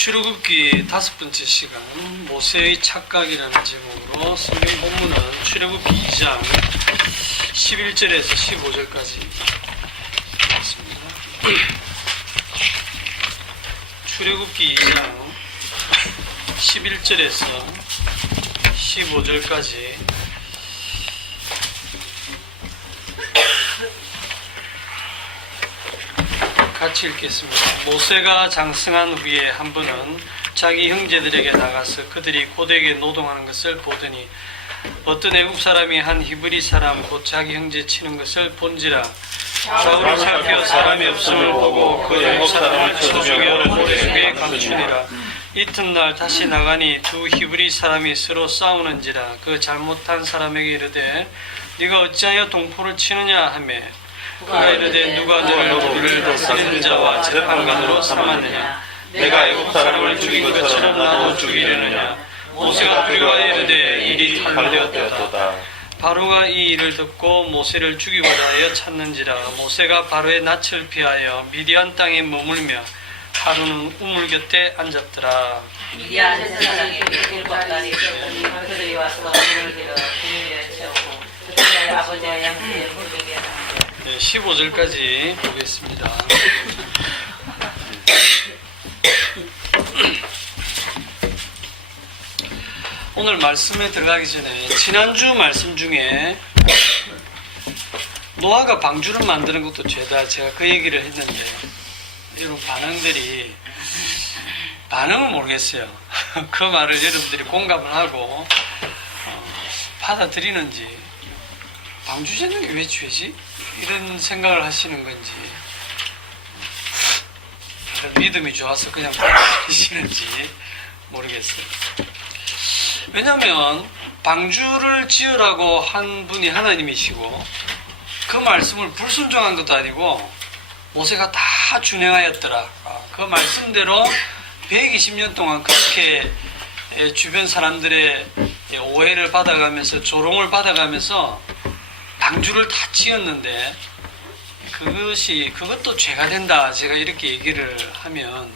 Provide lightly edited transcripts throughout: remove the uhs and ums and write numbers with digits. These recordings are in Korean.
출애굽기 5번째 시간 모세의 착각이라는 제목으로 성경 본문은 출애굽기 2장 11절에서 15절까지 있습니다. 출애굽기 2장 11절에서 15절까지 같이 읽겠습니다. 모세가 장성한 후에 한 번은 자기 형제들에게 나가서 그들이 고되게 노동하는 것을 보더니 어떤 애국 사람이 한 히브리 사람 곧 자기 형제 치는 것을 본지라. 사울이 살펴 사람이 없음을 보고 그 애국 사람을 저쪽에 모래속에 감추니라. 이튿날 다시 나가니 두 히브리 사람이 서로 싸우는지라. 그 잘못한 사람에게 이르되 네가 어찌하여 동포를 치느냐 하며 그가 이르되 누가 너를 우리를 다스리는 자와 재판관으로 삼았느냐. 내가 애국 사람을 죽인 것처럼 나도 죽이려느냐. 모세가 두려워하여 이르되 일이 탈되었도다. 바로가 이 일을 듣고 모세를 죽이고자 하여 찾는지라. 모세가 바로의 낯을 피하여 미디안 땅에 머물며 하루는 우물 곁에 앉았더라. 미디안 제사장이 일곱 날이 되더니 그들이 와서 우물을 들어 비밀에 채우고 그들의 아버지와 양들의 물에게 하는데 15절까지 보겠습니다. 오늘 말씀에 들어가기 전에 지난주 말씀 중에 노아가 방주를 만드는 것도 죄다, 제가 그 얘기를 했는데 이런 반응은 모르겠어요. 그 말을 여러분들이 공감을 하고 받아들이는지, 방주 짓는 게 왜 죄지? 이런 생각을 하시는 건지, 믿음이 좋아서 그냥 받아들이시는지 모르겠어요. 왜냐하면 방주를 지으라고 한 분이 하나님이시고 그 말씀을 불순종한 것도 아니고 모세가 다 준행하였더라. 그 말씀대로 120년 동안 그렇게 주변 사람들의 오해를 받아가면서 조롱을 받아가면서 방주를 다 지었는데 그것도 죄가 된다, 제가 이렇게 얘기를 하면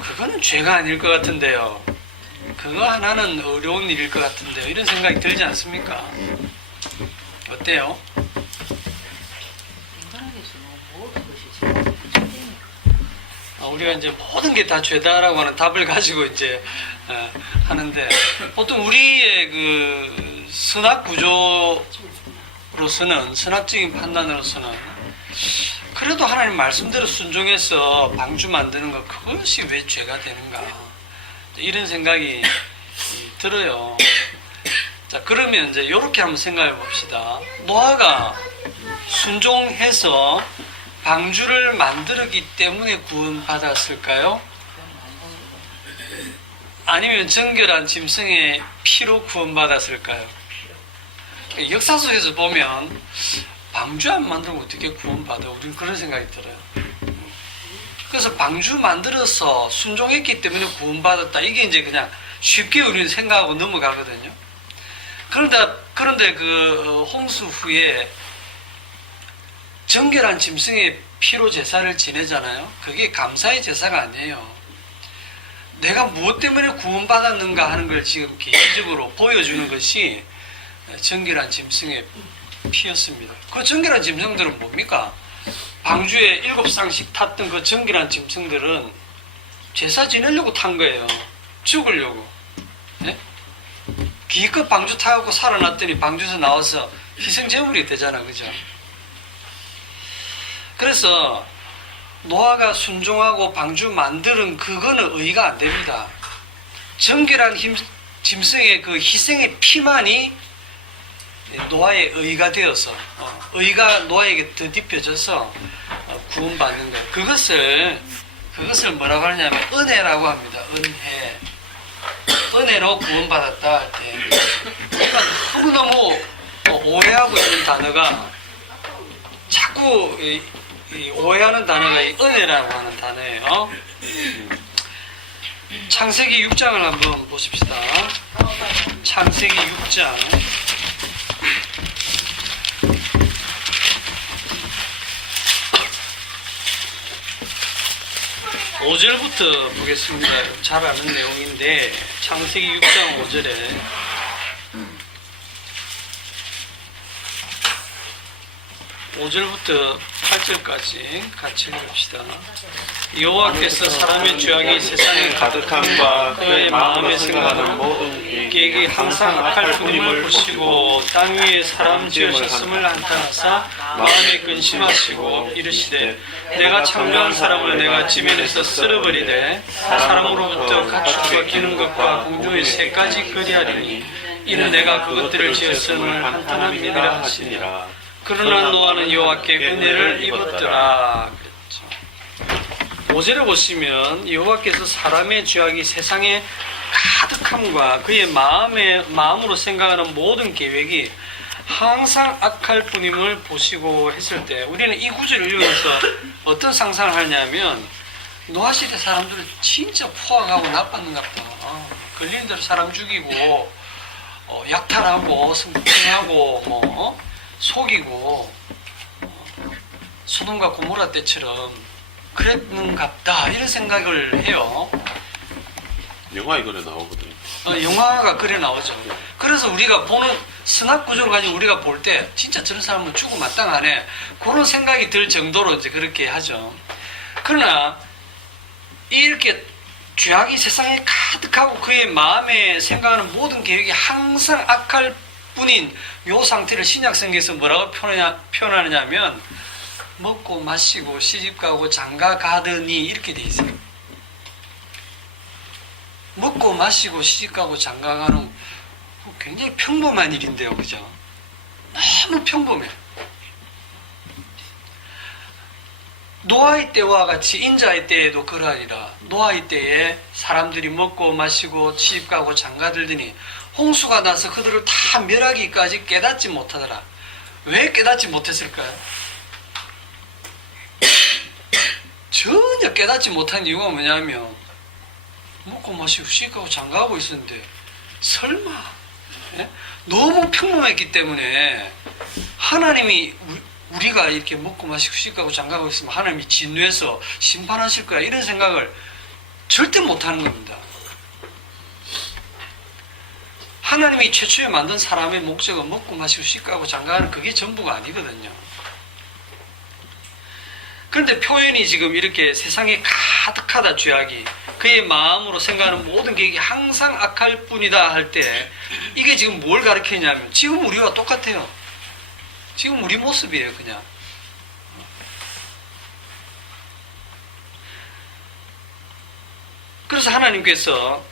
그거는 죄가 아닐 것 같은데요. 그거 하나는 어려운 일일 것 같은데요. 이런 생각이 들지 않습니까? 어때요? 우리가 이제 모든 게 다 죄다라고 하는 답을 가지고 이제 하는데, 보통 우리의 그 선악 구조로서는, 선악적인 판단으로서는 그래도 하나님 말씀대로 순종해서 방주 만드는 것, 그것이 왜 죄가 되는가, 이런 생각이 들어요. 자, 그러면 이제 이렇게 한번 생각해 봅시다. 노아가 순종해서 방주를 만들었기 때문에 구원받았을까요? 아니면 정결한 짐승의 피로 구원받았을까요? 역사 속에서 보면 방주 안 만들면 어떻게 구원받아? 우리는 그런 생각이 들어요. 그래서 방주 만들어서 순종했기 때문에 구원받았다, 이게 이제 그냥 쉽게 우리는 생각하고 넘어가거든요. 그런데 그 홍수 후에 정결한 짐승의 피로 제사를 지내잖아요. 그게 감사의 제사가 아니에요. 내가 무엇 때문에 구원받았는가 하는 걸 지금 기계적으로 보여주는 것이 정결한 짐승의 피였습니다. 그 정결한 짐승들은 뭡니까? 방주에 7쌍씩 탔던 그 정결한 짐승들은 제사 지내려고 탄 거예요. 죽으려고. 네? 기껏 방주 타고 살아났더니 방주에서 나와서 희생제물이 되잖아, 그죠? 그래서 노아가 순종하고 방주 만드는 그거는 의가 안 됩니다. 정결한 짐승의 그 희생의 피만이 노아의 의가 되어서, 의가 노아에게 더딥혀져서 구원받는 거예요. 그것을 뭐라고 하냐면 은혜라고 합니다. 은혜로 구원받았다 할 때, 우리가 너무너무 오해하고 있는 단어가, 자꾸 오해하는 단어가 이 은혜라고 하는 단어예요. 창세기 6장을 한번 보십시다. 창세기 6장 5 5절부터 보겠습니다. 잘 아는 내용인데 창세기 6장 5절에 (5절부터) 8절까지 같이 읽읍시다. 여호와께서 사람의 죄악이 세상에 가득함과 그의 마음에 생각하는 모든 계획이 항상 악할 뿐임을 보시고 땅 위에 사람 지으셨음을 나타나사 마음에 근심하시고 이르시되 내가 창조한 사람을 내가 지면에서 쓸어버리되 사람으로부터 가축과 기는 것과 공중의 새 가지 거리하리니 이는 내가 그것들을 지었음을 한탄함이니라 하시니라. 그러나 노아는 여호와께 은혜를 입었더라. 그렇죠. 5절에 보시면 여호와께서 사람의 죄악이 세상에 가득함과 그의 마음으로 생각하는 모든 계획이 항상 악할 뿐임을 보시고 했을 때 우리는 이 구절을 읽으면서 어떤 상상을 하냐면 노아 시대 사람들은 진짜 포악하고 나빴는갑다. 걸리는 대로 사람 죽이고 약탈하고 성폭행하고 속이고 소돔과 고모라 때처럼 그랬는갑다 이런 생각을 해요. 영화에 그래 나오거든요. 영화가 그래 나오죠. 그래서 우리가 보는 선악 구조를 가지고 우리가 볼 때 진짜 저런 사람은 죽고 마땅하네 그런 생각이 들 정도로 이제 그렇게 하죠. 그러나 이렇게 죄악이 세상에 가득하고 그의 마음에 생각하는 모든 계획이 항상 악할 뿐인 요 상태를 신약성경에서 뭐라고 표현하느냐면 먹고 마시고 시집가고 장가가더니 이렇게 돼 있어요. 먹고 마시고 시집가고 장가가는 굉장히 평범한 일인데요, 그죠? 너무 평범해. 노아의 때와 같이 인자의 때에도 그러하리라. 노아의 때에 사람들이 먹고 마시고 시집가고 장가들더니 홍수가 나서 그들을 다 멸하기까지 깨닫지 못하더라. 왜 깨닫지 못했을까요? 전혀 깨닫지 못한 이유가 뭐냐면 먹고 마시고 시집가고 장가가고 있었는데 설마 너무 평범했기 때문에 하나님이 우리가 이렇게 먹고 마시고 시집가고 장가가고 있으면 하나님이 진노해서 심판하실 거야 이런 생각을 절대 못하는 겁니다. 하나님이 최초에 만든 사람의 목적은 먹고 마시고 시집가고 장가가는 그게 전부가 아니거든요. 그런데 표현이 지금 이렇게 세상에 가득하다 죄악이 그의 마음으로 생각하는 모든 계획이 항상 악할 뿐이다 할 때 이게 지금 뭘 가르치냐면 지금 우리와 똑같아요. 지금 우리 모습이에요. 그냥 그래서 하나님께서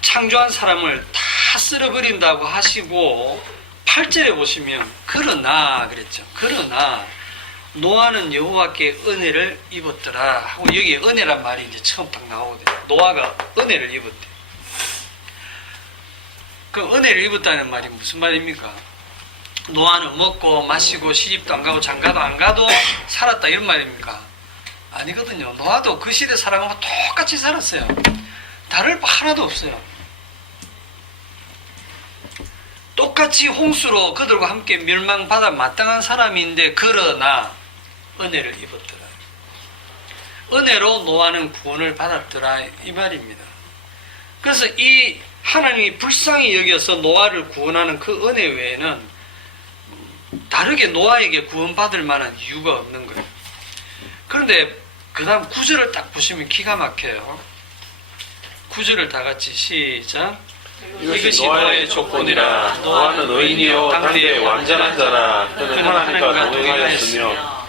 창조한 사람을 다 쓸어버린다고 하시고 8절에 보시면 그러나 그랬죠. 그러나 노아는 여호와께 은혜를 입었더라 하고 여기에 은혜란 말이 이제 처음 딱 나오거든요. 노아가 은혜를 입었대. 그 은혜를 입었다는 말이 무슨 말입니까? 노아는 먹고 마시고 시집도 안 가고 장가도 안 가도 살았다 이런 말입니까? 아니거든요. 노아도 그 시대 사람하고 똑같이 살았어요. 다를 바 하나도 없어요. 똑같이 홍수로 그들과 함께 멸망받아 마땅한 사람인데 그러나 은혜를 입었더라. 은혜로 노아는 구원을 받았더라 이 말입니다. 그래서 이 하나님이 불쌍히 여겨서 노아를 구원하는 그 은혜 외에는 다르게 노아에게 구원받을 만한 이유가 없는 거예요. 그런데 그 다음 9절을 딱 보시면 기가 막혀요. 9절을 다 같이 시작. 이것이 노아의 조건이라. 노아는 의인이요 당대의 완전한 자라. 그는 하나님과 동행하였으며.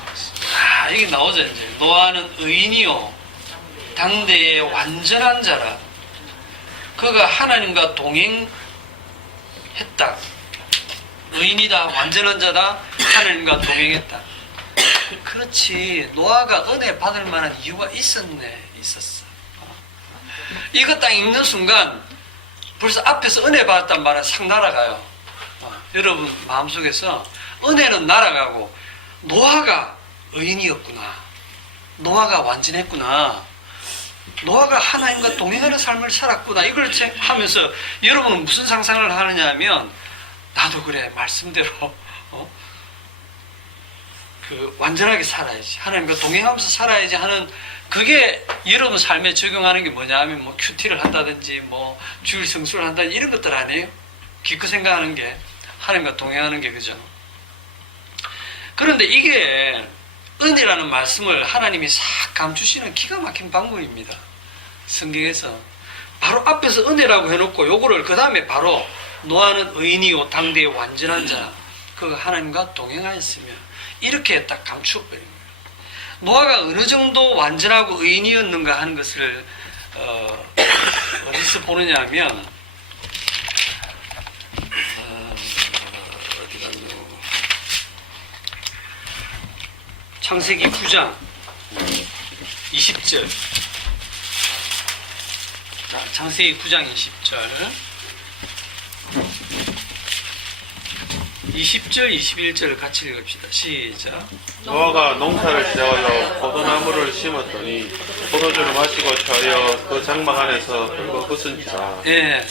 이게 나오죠 이제. 노아는 의인이요 당대의 완전한 자라. 그가 하나님과 동행했다. 의인이다, 완전한 자다, 하나님과 동행했다. 그렇지. 노아가 은혜 받을 만한 이유가 있었어. 이거 딱 읽는 순간 벌써 앞에서 은혜 받았단 말은 싹 날아가요. 여러분 마음속에서 은혜는 날아가고 노아가 의인이었구나. 노아가 완전했구나. 노아가 하나님과 동행하는 삶을 살았구나. 이걸 하면서 여러분은 무슨 상상을 하느냐 하면 나도 그래. 말씀대로 완전하게 살아야지. 하나님과 동행하면서 살아야지 하는 그게 여러분 삶에 적용하는 게 뭐냐 하면 뭐 큐티를 한다든지 뭐 주일 성수를 한다든지 이런 것들 아니에요? 기껏 생각하는 게 하나님과 동행하는 게 그죠? 그런데 이게 은혜라는 말씀을 하나님이 싹 감추시는 기가 막힌 방법입니다. 성경에서 바로 앞에서 은혜라고 해놓고 요거를 그 다음에 바로 노아는 의인이요 당대의 완전한 자 그 하나님과 동행하였으며 이렇게 딱 감추어버린 거예요. 노아가 어느 정도 완전하고 의인이었는가 하는 것을 어디서 보느냐 하면 어디 갔노? 창세기 9장 20절. 자, 창세기 9장 20절. 20절, 21절 같이 읽읍시다. 시작. 노아가 농사를 지어서 포도나무를 심었더니 포도주를 마시고 취하여 그 장막 안에서 헐거벗은지라. 예.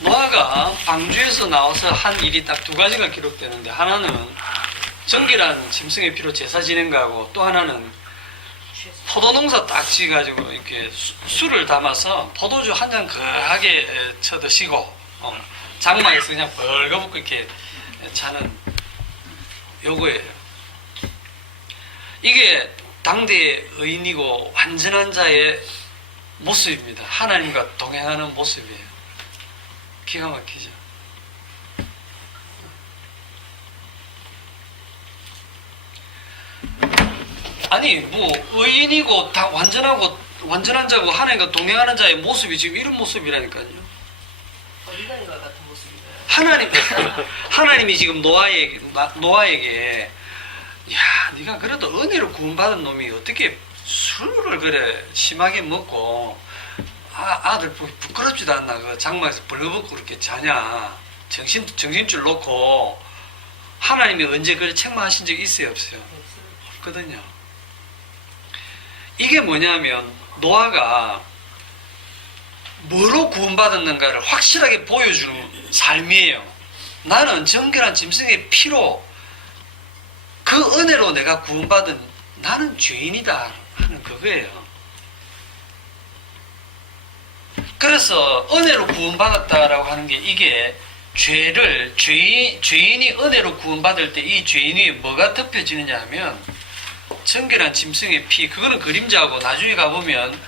노아가 방주에서 나와서 한 일이 딱 두 가지가 기록되는데 하나는 정결한 짐승의 피로 제사 지낸 거하고 또 하나는 포도농사 딱 지어가지고 이렇게 술을 담아서 포도주 한 잔 거하게 쳐드시고 장막에서 그냥 벌거벗고 이렇게 자는 요거예요. 이게 당대의 의인이고 완전한 자의 모습입니다. 하나님과 동행하는 모습이에요. 기가 막히죠. 아니 뭐 의인이고 다 완전한 자고 하나님과 동행하는 자의 모습이 지금 이런 모습이라니까요. 어디가 같은 모습인가요? 하나님이 지금 노아에게 야 네가 그래도 은혜로 구원받은 놈이 어떻게 술을 그래 심하게 먹고 아들 부끄럽지도 않나 그 장막에서 벌거벗고 그렇게 자냐 정신줄 놓고 하나님이 언제 그래 책망하신 적이 있어요 없어요? 없거든요. 이게 뭐냐면 노아가 뭐로 구원받았는가를 확실하게 보여주는 삶이에요. 나는 정결한 짐승의 피로 그 은혜로 내가 구원받은 나는 죄인이다 하는 그거예요. 그래서 은혜로 구원받았다라고 하는 게 이게 죄인이 은혜로 구원받을 때 이 죄인 위에 뭐가 덮여지느냐 하면 정결한 짐승의 피, 그거는 그림자고 나중에 가보면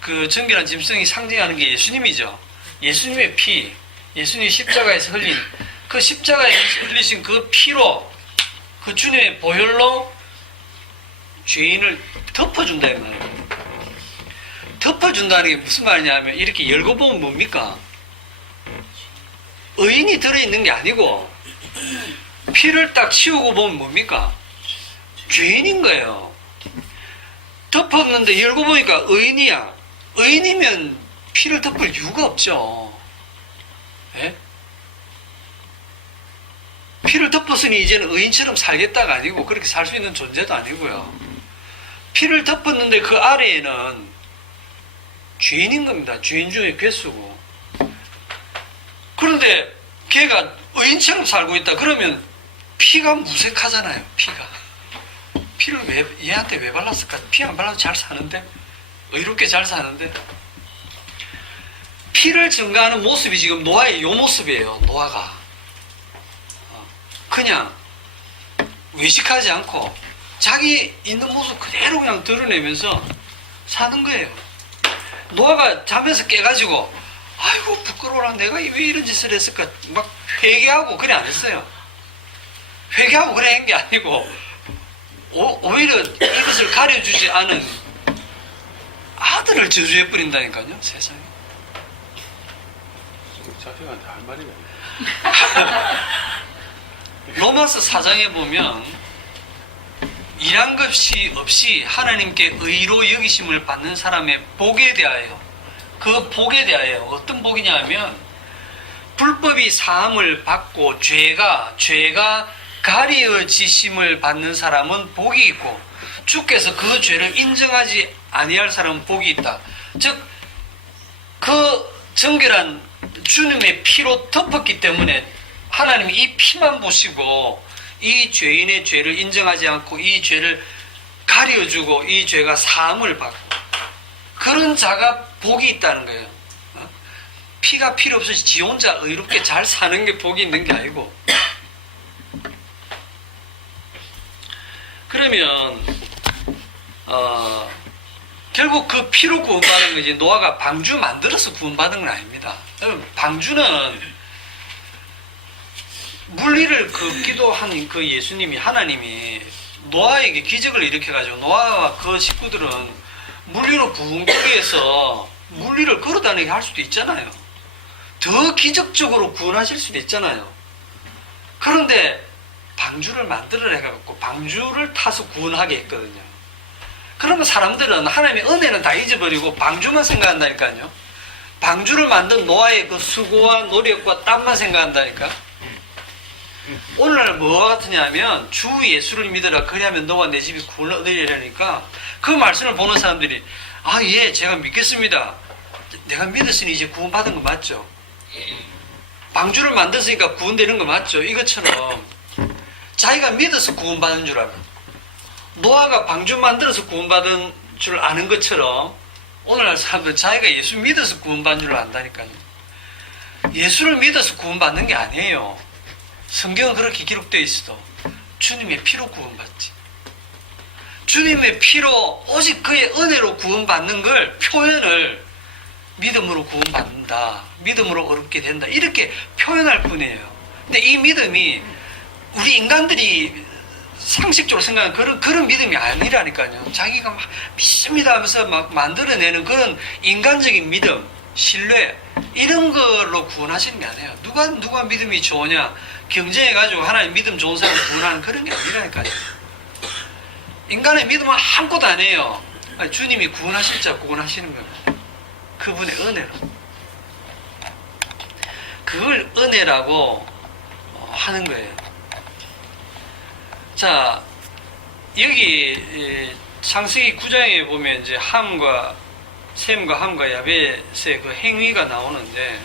그 정결한 짐승이 상징하는 게 예수님이죠. 예수님의 피, 예수님이 십자가에서 흘린 그 십자가에 흘리신 그 피로 그 주님의 보혈로 죄인을 덮어준다 이 말이에요. 덮어준다는 게 무슨 말이냐 하면 이렇게 열고 보면 뭡니까? 의인이 들어있는 게 아니고 피를 딱 치우고 보면 뭡니까? 죄인인 거예요. 덮었는데 열고 보니까 의인이야. 의인이면 피를 덮을 이유가 없죠. 예? 피를 덮었으니 이제는 의인처럼 살겠다가 아니고 그렇게 살 수 있는 존재도 아니고요. 피를 덮었는데 그 아래에는 죄인인 겁니다. 죄인 중에 괴수고. 그런데 걔가 의인처럼 살고 있다. 그러면 피가 무색하잖아요. 피를 얘한테 왜 발랐을까? 피 안 발라도 잘 사는데? 의롭게 잘 사는데? 피를 증가하는 모습이 지금 노아의 요 모습이에요. 노아가. 그냥 외식하지 않고 자기 있는 모습 그대로 그냥 드러내면서 사는 거예요. 노아가 잠에서 깨가지고 아이고 부끄러워라 내가 왜 이런 짓을 했을까 막 회개하고 그래 안 했어요. 회개하고 그래 한 게 아니고 오히려 이것을 가려주지 않은 아들을 저주해 버린다니까요. 세상에. 자식한테 할 말이 로마서 4장에 보면 일한 것이 없이 하나님께 의로 여기심을 받는 사람의 복에 대하여 그 복에 대하여 어떤 복이냐 하면 불법이 사함을 받고 죄가 가려지심을 받는 사람은 복이 있고 주께서 그 죄를 인정하지 아니할 사람은 복이 있다. 즉 그 정결한 주님의 피로 덮었기 때문에 하나님이 이 피만 보시고 이 죄인의 죄를 인정하지 않고 이 죄를 가려주고 이 죄가 사함을 받고 그런 자가 복이 있다는 거예요. 피가 필요 없이 지 혼자 의롭게 잘 사는 게 복이 있는 게 아니고. 그러면 결국 그 피로 구원받은 거지 노아가 방주 만들어서 구원받은 건 아닙니다. 방주는 물리를 그 기도한 그 예수님이 하나님이 노아에게 기적을 일으켜가지고 노아와 그 식구들은 물리로 붕 뜨기 위해서 물리를 걸어다니게 할 수도 있잖아요. 더 기적적으로 구원하실 수도 있잖아요. 그런데 방주를 만들어 해갖고 방주를 타서 구원하게 했거든요. 그러면 사람들은 하나님의 은혜는 다 잊어버리고 방주만 생각한다니까요. 방주를 만든 노아의 그 수고와 노력과 땀만 생각한다니까. 오늘날 뭐와 같으냐면 주 예수를 믿어라 그리하면 너와 내 집이 구원을 얻으리라니까 그 말씀을 보는 사람들이 아, 예, 제가 믿겠습니다. 내가 믿었으니 이제 구원받은 거 맞죠? 방주를 만들었으니까 구원되는 거 맞죠? 이것처럼 자기가 믿어서 구원받은 줄 알아. 노아가 방주 만들어서 구원받은 줄 아는 것처럼 오늘날 사람들은 자기가 예수 믿어서 구원받은 줄 안다니까요. 예수를 믿어서 구원받는 게 아니에요. 성경은 그렇게 기록되어 있어도 주님의 피로 구원받지. 주님의 피로 오직 그의 은혜로 구원받는 걸 표현을 믿음으로 구원받는다. 믿음으로 어렵게 된다. 이렇게 표현할 뿐이에요. 근데 이 믿음이 우리 인간들이 상식적으로 생각하는 그런 믿음이 아니라니까요. 자기가 막 믿습니다 하면서 막 만들어내는 그런 인간적인 믿음, 신뢰 이런 걸로 구원하시는 게 아니에요. 누가 믿음이 좋으냐 경쟁해가지고 하나님 믿음 좋은 사람 구원하는 그런 게 아니라니까요. 인간의 믿음은 아무것도 아니에요. 주님이 구원하실 자 구원하시는 겁니다. 그분의 은혜로. 그걸 은혜라고 하는 거예요. 자, 여기 창세기 9장에 보면 이제 셈과 함과 야벳의 그 행위가 나오는데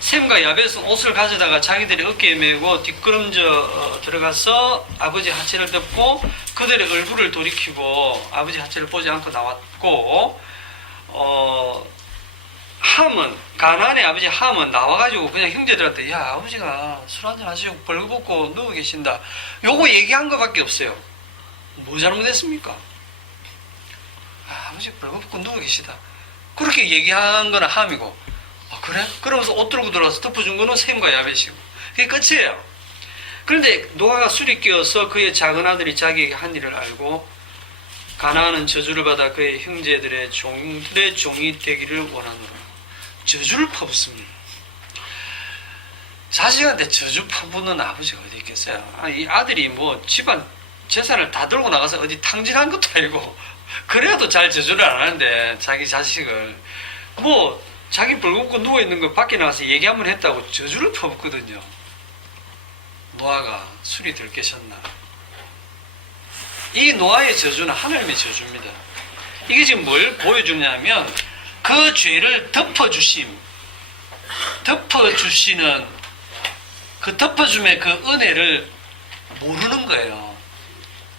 셈과 야벳은 옷을 가져다가 자기들의 어깨에 메고 뒷걸음져 들어가서 아버지 하체를 덮고 그들의 얼굴을 돌이키고 아버지 하체를 보지 않고 나왔고 함은 가나안의 아버지 함은 나와가지고 그냥 형제들한테 야 아버지가 술 한잔 하시고 벌거벗고 누워 계신다 요거 얘기한 것밖에 없어요. 뭐 잘못했습니까? 아버지 벌거벗고 누워 계시다 그렇게 얘기한 거는 함이고 그래? 그러면서 옷 들고 들어와서 덮어준 거는 셈과 야벳이고 그게 끝이에요. 그런데 노아가 술이 끼어서 그의 작은 아들이 자기에게 한 일을 알고 가나안은 저주를 받아 그의 형제들의 종이 되기를 원하노라. 저주를 퍼붓습니다. 자식한테 저주 퍼붓는 아버지가 어디 있겠어요? 이 아들이 뭐 집안 재산을 다 들고 나가서 어디 탕진한 것도 아니고 그래도 잘 저주를 안 하는데 자기 자식을 뭐 자기 벌겋고 누워있는 거 밖에 나가서 얘기 한번 했다고 저주를 퍼붓거든요. 노아가 술이 덜 깨셨나. 이 노아의 저주는 하나님의 저주입니다. 이게 지금 뭘 보여주냐면 그 죄를 덮어주시는 그 덮어줌의 그 은혜를 모르는 거예요.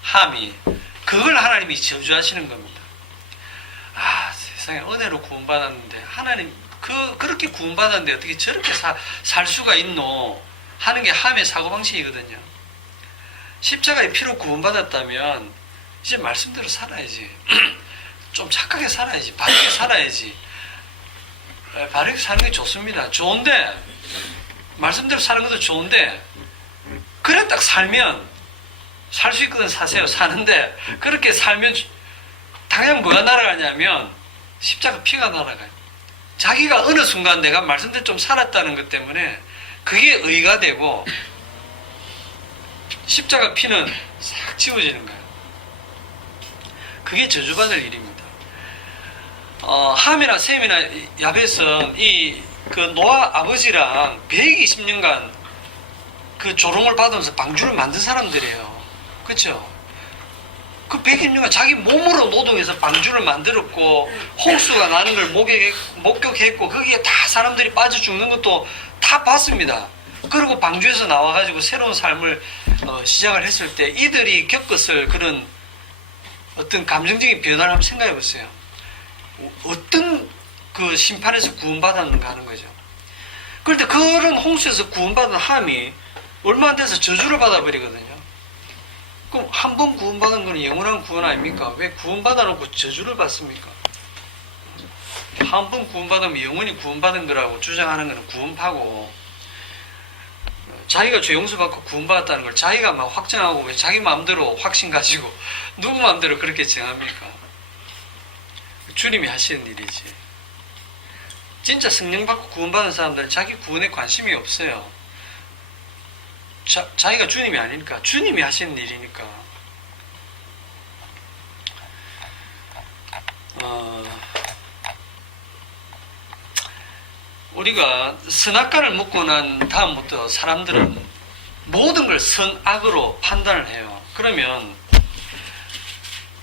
함이. 그걸 하나님이 저주하시는 겁니다. 아, 세상에 은혜로 구원받았는데 하나님 그렇게 구원받았는데 어떻게 저렇게 살 수가 있노 하는 게 함의 사고방식이거든요. 십자가의 피로 구원받았다면 이제 말씀대로 살아야지. 좀 착하게 살아야지. 바르게 살아야지. 바르게 사는 게 좋습니다. 좋은데 말씀대로 사는 것도 좋은데 그래 딱 살면 살 수 있거든 사세요. 사는데 그렇게 살면 당연 뭐가 날아가냐면 십자가 피가 날아가요. 자기가 어느 순간 내가 말씀대로 좀 살았다는 것 때문에 그게 의가 되고 십자가 피는 싹 지워지는 거예요. 그게 저주받을 일입니다. 함이나 셈이나 야벳은 그 노아 아버지랑 120년간 그 조롱을 받으면서 방주를 만든 사람들이에요. 그렇죠? 그 120년간 자기 몸으로 노동해서 방주를 만들었고 홍수가 나는 걸 목격했고 거기에 다 사람들이 빠져 죽는 것도 다 봤습니다. 그리고 방주에서 나와가지고 새로운 삶을 시작을 했을 때 이들이 겪었을 그런 어떤 감정적인 변화를 한번 생각해 보세요. 어떤 그 심판에서 구원받았는가 하는 거죠. 그런데 그런 홍수에서 구원받은 함이 얼마 안 돼서 저주를 받아버리거든요. 그럼 한 번 구원받은 건 영원한 구원 아닙니까? 왜 구원받아놓고 저주를 받습니까? 한 번 구원받으면 영원히 구원받은 거라고 주장하는 것은 구원파고, 자기가 죄 용서받고 구원받았다는 걸 자기가 막 확정하고 왜 자기 마음대로 확신 가지고 누구 마음대로 그렇게 정합니까? 주님이 하시는 일이지. 진짜 성령 받고 구원받은 사람들은 자기 구원에 관심이 없어요. 자기가 주님이 아니니까, 주님이 하시는 일이니까. 우리가 선악과를 먹고 난 다음부터 사람들은 모든 걸 선악으로 판단을 해요. 그러면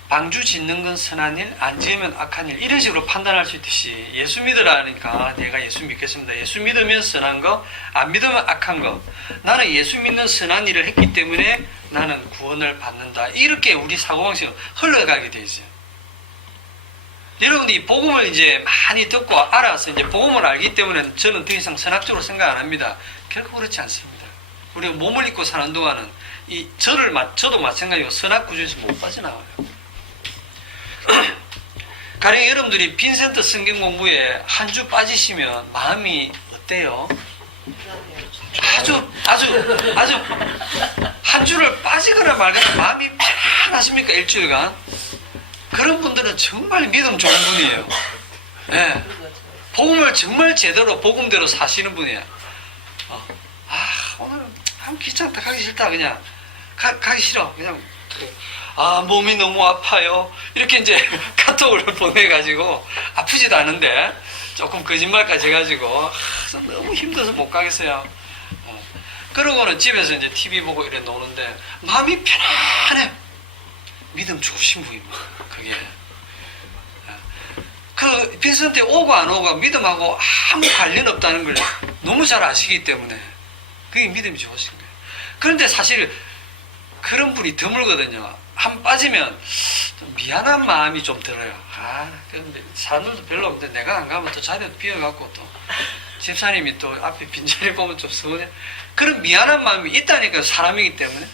방주 짓는 건 선한 일, 안 지으면 악한 일, 이런 식으로 판단할 수 있듯이 예수 믿으라니까 내가 예수 믿겠습니다. 예수 믿으면 선한 거, 안 믿으면 악한 거. 나는 예수 믿는 선한 일을 했기 때문에 나는 구원을 받는다. 이렇게 우리 사고방식은 흘러가게 돼 있어요. 여러분들이 복음을 이제 많이 듣고 알아서 이제 복음을 알기 때문에 저는 더 이상 선악적으로 생각 안 합니다. 결코 그렇지 않습니다. 우리가 몸을 입고 사는 동안은 저도 마찬가지로 선악 구조에서 못 빠져나와요. 가령 여러분들이 빈센트 성경 공부에 한 주 빠지시면 마음이 어때요? 아주 한 주를 빠지거나 말거나 마음이 편안하십니까? 일주일간? 그런 분들은 정말 믿음 좋은 분이에요. 네. 복음을 정말 제대로 복음대로 사시는 분이에요. 오늘 한 귀찮다, 가기 싫다, 그냥 가기 싫어, 그냥 몸이 너무 아파요. 이렇게 이제 카톡을 보내가지고 아프지도 않은데 조금 거짓말까지 해가지고 너무 힘들어서 못 가겠어요. 그러고는 집에서 이제 TV 보고 이래 노는데 마음이 편안해. 믿음 좋으신 분입니다. 그게. 그 빈센트 오고 안 오고 믿음하고 아무 관련 없다는 걸 너무 잘 아시기 때문에 그게 믿음이 좋으신 거예요. 그런데 사실 그런 분이 드물거든요. 한 빠지면 좀 미안한 마음이 좀 들어요. 근데 사람들도 별로 없는데 내가 안 가면 또 자리도 비어갖고 또 집사님이 또 앞에 빈자리 보면 좀 서운해. 그런 미안한 마음이 있다니까요. 사람이기 때문에.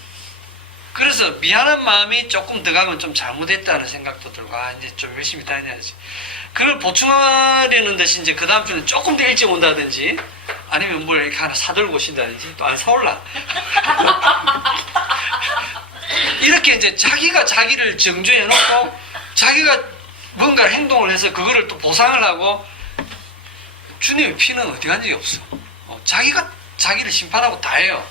그래서 미안한 마음이 조금 더 가면 좀 잘못했다는 생각도 들고, 이제 좀 열심히 다녀야지. 그걸 보충하려는 듯이 이제 그 다음 주는 조금 더 일찍 온다든지, 아니면 뭘 이렇게 하나 사들고 오신다든지, 또 안 사올라. 이렇게 이제 자기가 자기를 정죄해 놓고, 자기가 뭔가 행동을 해서 그거를 또 보상을 하고, 주님의 피는 어디 간 적이 없어. 자기가 자기를 심판하고 다 해요.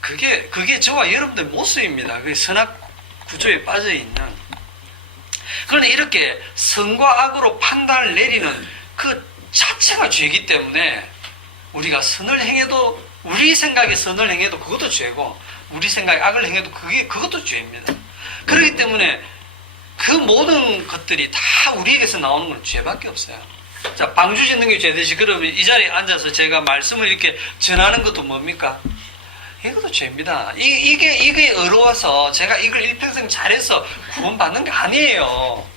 그게 저와 여러분들 모습입니다. 그게 선악 구조에 빠져 있는. 그런데 이렇게 선과 악으로 판단을 내리는 그 자체가 죄이기 때문에 우리가 선을 행해도, 우리 생각에 선을 행해도 그것도 죄고, 우리 생각에 악을 행해도 그것도 죄입니다. 그렇기 때문에 그 모든 것들이 다 우리에게서 나오는 건 죄밖에 없어요. 자, 방주 짓는 게 죄듯이 그러면 이 자리에 앉아서 제가 말씀을 이렇게 전하는 것도 뭡니까? 이것도 죄입니다. 이게 어려워서 제가 이걸 일평생 잘해서 구원받는 게 아니에요.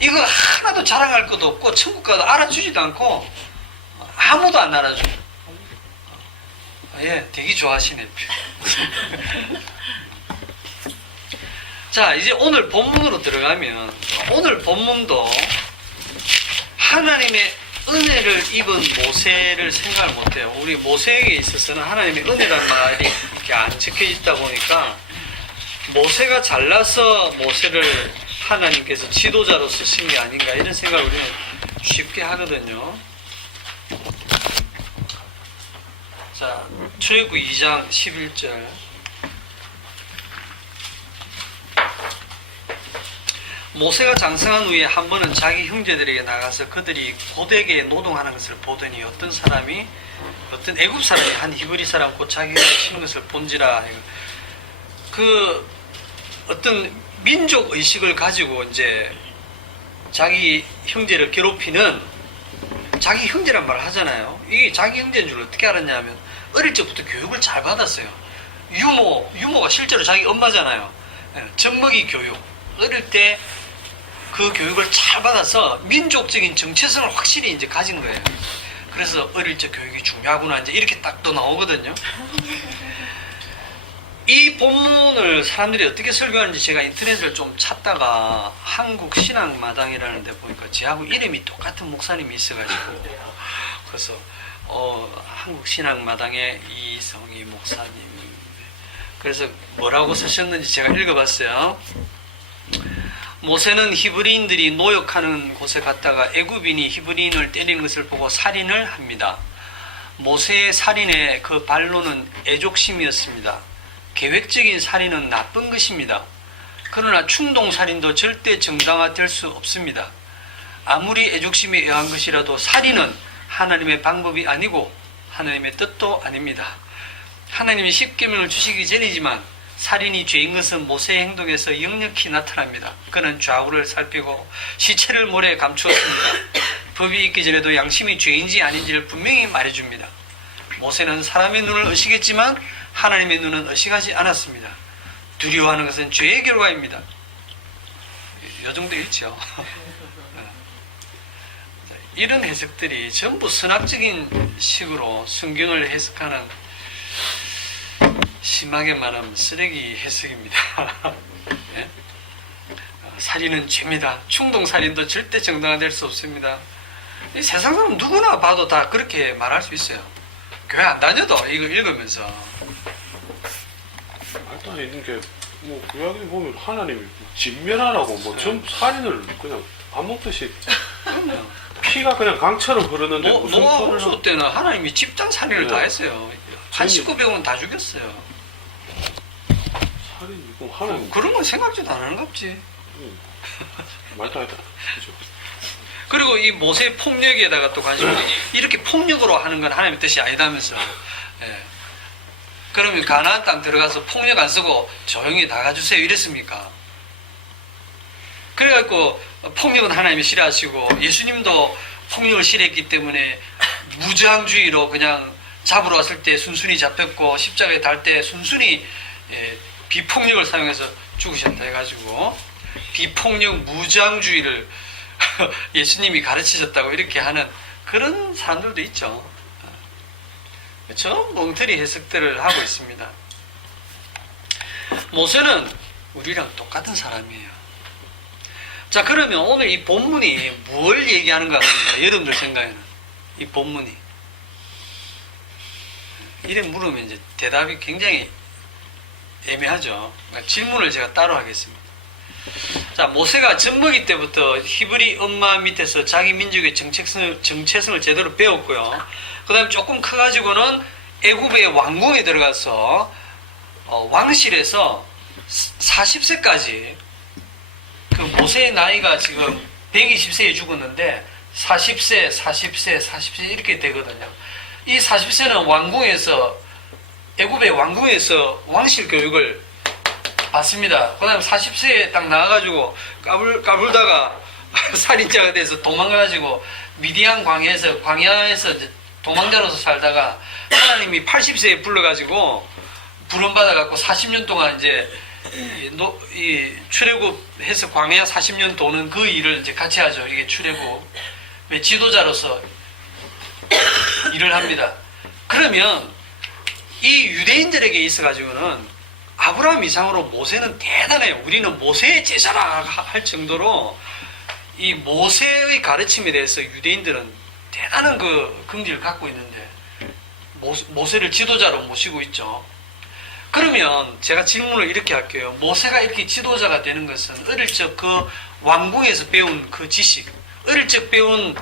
이거 하나도 자랑할 것도 없고 천국 가도 알아주지도 않고 아무도 안 알아줘요. 되게 좋아하시네. 자, 이제 오늘 본문으로 들어가면 오늘 본문도 하나님의 은혜를 입은 모세를 생각을 못해요. 우리 모세에게 있어서는 하나님의 은혜라는 말이 이렇게 안 적혀 있다 보니까 모세가 잘나서 모세를 하나님께서 지도자로 쓰신 게 아닌가 이런 생각을 우리는 쉽게 하거든요. 자, 출애굽기 2장 11절. 모세가 장성한 후에 한 번은 자기 형제들에게 나가서 그들이 고되게 노동하는 것을 보더니 어떤 애굽 사람이 한 히브리 사람 곧 자기가 치는 것을 본지라. 그 어떤 민족 의식을 가지고 이제 자기 형제를 괴롭히는, 자기 형제란 말을 하잖아요. 이게 자기 형제인 줄 어떻게 알았냐면 어릴 적부터 교육을 잘 받았어요. 유모가 실제로 자기 엄마잖아요. 젖먹이 교육. 어릴 때 그 교육을 잘 받아서 민족적인 정체성을 확실히 이제 가진 거예요. 그래서 어릴 적 교육이 중요하구나 이제 이렇게 딱 또 나오거든요. 이 본문을 사람들이 어떻게 설교하는지 제가 인터넷을 좀 찾다가 한국신앙마당이라는 데 보니까 저하고 이름이 똑같은 목사님이 있어가지고 그래서 한국신앙마당의 이성희 목사님 그래서 뭐라고 쓰셨는지 제가 읽어봤어요. 모세는 히브리인들이 노역하는 곳에 갔다가 애굽인이 히브리인을 때리는 것을 보고 살인을 합니다. 모세의 살인의 그 반론은 애족심이었습니다. 계획적인 살인은 나쁜 것입니다. 그러나 충동살인도 절대 정당화될 수 없습니다. 아무리 애족심에 의한 것이라도 살인은 하나님의 방법이 아니고 하나님의 뜻도 아닙니다. 하나님이 십계명을 주시기 전이지만 살인이 죄인 것은 모세의 행동에서 역력히 나타납니다. 그는 좌우를 살피고 시체를 모래에 감추었습니다. 법이 있기 전에도 양심이 죄인지 아닌지를 분명히 말해줍니다. 모세는 사람의 눈을 의식했지만 하나님의 눈은 의식하지 않았습니다. 두려워하는 것은 죄의 결과입니다. 이 정도 있죠. 이런 해석들이 전부 선악적인 식으로 성경을 해석하는 심하게 말하면 쓰레기 해석입니다. 네? 살인은 죄입니다. 충동살인도 절대 정당화될 수 없습니다. 세상 사람 누구나 봐도 다 그렇게 말할 수 있어요. 교회 안 다녀도 이거 읽으면서 말도 안 있는 게 뭐 구약에 보면 하나님이 진멸하라고 뭐 전부 살인을 그냥 밥 먹듯이 피가 그냥 강처럼 흐르는데 무슨 노아 소리를 홍수 때는 하나님이 집단 살인을 네. 다 했어요. 한 19병은 다 죽였어요. 살인이고 하나님 그런 건 생각지도 안 하는 겁지. 말도 안 했다. 그죠? 그리고 이 모세의 폭력에다가 또 관심이 이렇게 폭력으로 하는 건 하나님의 뜻이 아니다면서. 예. 그러면 가나안 땅 들어가서 폭력 안 쓰고 조용히 나가주세요 이랬습니까? 그래갖고 폭력은 하나님이 싫어하시고 예수님도 폭력을 싫어했기 때문에 무저항주의로 그냥 잡으러 왔을 때 순순히 잡혔고 십자가에 달 때 순순히 비폭력을 사용해서 죽으셨다 해가지고 비폭력 무저항주의를 예수님이 가르치셨다고 이렇게 하는 그런 사람들도 있죠. 전부 엉터리 해석들을 하고 있습니다. 모세는 우리랑 똑같은 사람이에요. 자, 그러면 오늘 이 본문이 뭘 얘기하는 것 같습니다. 여러분들 생각에는 이 본문이 이래 물으면 이제 대답이 굉장히 애매하죠. 그러니까 질문을 제가 따로 하겠습니다. 자, 모세가 젖먹이 때부터 히브리 엄마 밑에서 자기 민족의 정체성을 제대로 배웠고요. 그 다음에 조금 커가지고는 애굽의 왕궁에 들어가서 왕실에서 40세까지 그 모세의 나이가 지금 120세에 죽었는데 40세 이렇게 되거든요. 이 40세는 왕궁에서 애굽의 왕궁에서 왕실 교육을 받습니다. 그 다음에 40세에 딱 나와가지고 까불다가 살인자가 돼서 도망가가지고 미디안 광야에서 이제 도망자로서 살다가 하나님이 80세에 불러가지고 부름받아갖고 40년 동안 이제 이 출애굽해서 광야 40년 도는 그 일을 이제 같이 하죠. 이게 출애굽 지도자로서 일을 합니다. 그러면 이 유대인들에게 있어가지고는 아브라함 이상으로 모세는 대단해요. 우리는 모세의 제자라 할 정도로 이 모세의 가르침에 대해서 유대인들은 대단한 그 긍지를 갖고 있는데 모세를 지도자로 모시고 있죠. 그러면 제가 질문을 이렇게 할게요. 모세가 이렇게 지도자가 되는 것은 어릴 적 그 왕궁에서 배운 그 지식, 어릴 적 배운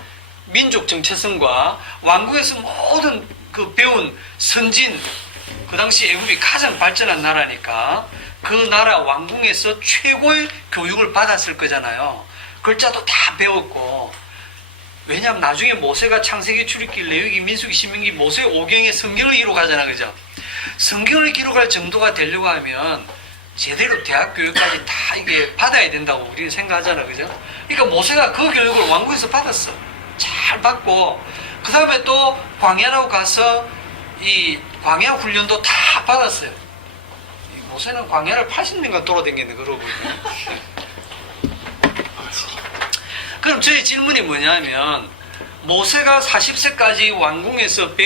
민족 정체성과 왕궁에서 모든 그 배운 선진, 그 당시 애굽이 가장 발전한 나라니까 그 나라 왕궁에서 최고의 교육을 받았을 거잖아요. 글자도 다 배웠고, 왜냐하면 나중에 모세가 창세기, 출애굽기, 레위기, 민수기, 신명기, 모세 5경의 성경을 기록하잖아, 그죠? 성경을 기록할 정도가 되려고 하면 제대로 대학 교육까지 다 이게 받아야 된다고 우리는 생각하잖아, 그죠? 그러니까 모세가 그 교육을 왕궁에서 받았어. 잘 받고, 그 다음에 또 광야로 가서 이 광야 훈련도 다 받았어요. 모세는 광야를 80년간 돌아다녔는데 그러고 그럼 저희 질문이 뭐냐면 모세가 40세까지 왕궁에서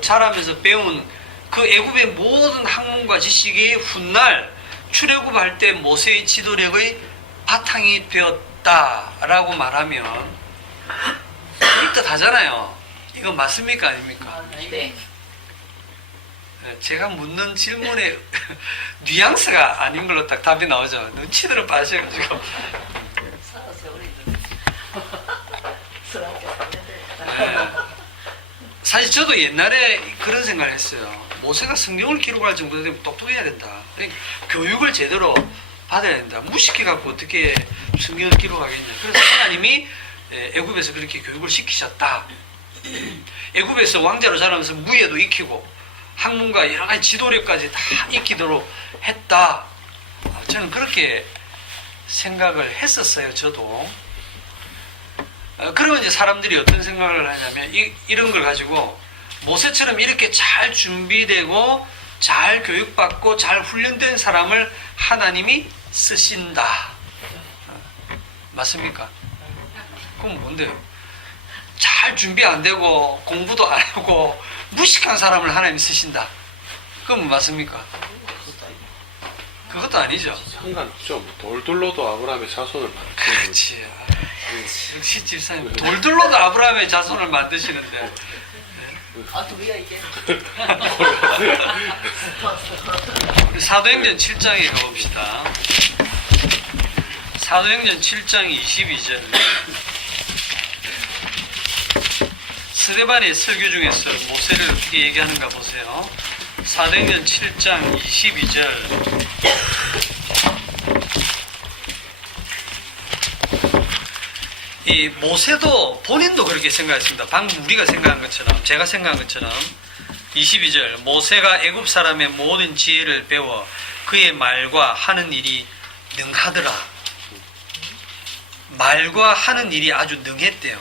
자라면서 배운 그 애굽의 모든 학문과 지식이 훗날 출애굽할 때 모세의 지도력의 바탕이 되었다라고 말하면 그럴듯하잖아요. 이건 맞습니까 아닙니까? 네. 제가 묻는 질문의 뉘앙스가 아닌 걸로 딱 답이 나오죠. 눈치들은 빠셔가지고. 사실 저도 옛날에 그런 생각을 했어요. 모세가 성경을 기록할 정도 되면 똑똑해야 된다. 그러니까 교육을 제대로 받아야 된다. 무식해갖고 어떻게 성경을 기록하겠냐. 그래서 하나님이 애굽에서 그렇게 교육을 시키셨다. 애굽에서 왕자로 자라면서 무예도 익히고 학문과 여러 가지 지도력까지 다 익히도록 했다. 저는 그렇게 생각을 했었어요. 저도. 그러면 이제 사람들이 어떤 생각을 하냐면 이런 걸 가지고 모세처럼 이렇게 잘 준비되고 잘 교육받고 잘 훈련된 사람을 하나님이 쓰신다. 맞습니까? 그럼 뭔데요? 잘 준비 안 되고 공부도 안 하고 무식한 사람을 하나님이 쓰신다. 그럼 맞습니까? 그것도 아니죠. 상관없죠. 뭐 돌둘러도 아브라함의 자손을 만드는 그렇지. 역시 집사님 돌들로도 아브라함의 자손을 만드시는데 우리가 이게 우리 사도행전 7장에 가봅시다. 사도행전 7장 22절. 스데반의 설교 중에서 모세를 어떻게 얘기하는가 보세요. 사도행전 7장 22절. 이 모세도 본인도 그렇게 생각했습니다. 방금 우리가 생각한 것처럼, 제가 생각한 것처럼 22절 모세가 애굽 사람의 모든 지혜를 배워 그의 말과 하는 일이 능하더라. 말과 하는 일이 아주 능했대요.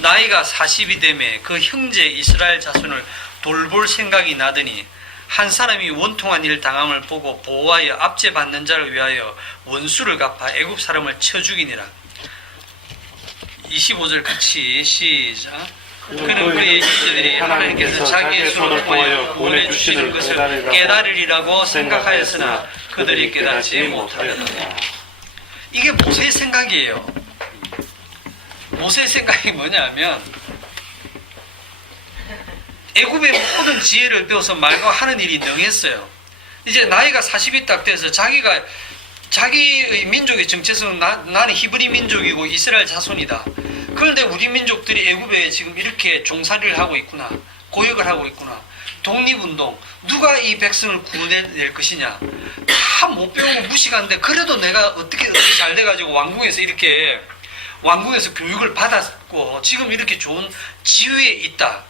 나이가 40이 되매 그 형제 이스라엘 자손을 돌볼 생각이 나더니 한 사람이 원통한 일 당함을 보고 보호하여 압제받는 자를 위하여 원수를 갚아 애굽 사람을 쳐 죽이니라. 25절 같이 시작. 그는 그의 형제들이 하나님께서 자기의 손을 통하여 구원해 주시는 것을 깨달으리라고 생각하였으나 그들이 깨닫지 못하였다. 이게 모세의 생각이에요. 모세의 생각이 뭐냐면 애굽의 모든 지혜를 배워서 말과 하는 일이 능했어요. 이제 나이가 40이 딱 돼서 자기의 민족의 정체성은 나는 히브리 민족이고 이스라엘 자손이다. 그런데 우리 민족들이 애굽에 지금 이렇게 종살이를 하고 있구나. 고역을 하고 있구나. 독립운동. 누가 이 백성을 구원해낼 것이냐. 다 못 배우고 무식한데 그래도 내가 어떻게 잘 돼가지고 왕궁에서 교육을 받았고 지금 이렇게 좋은 지위에 있다.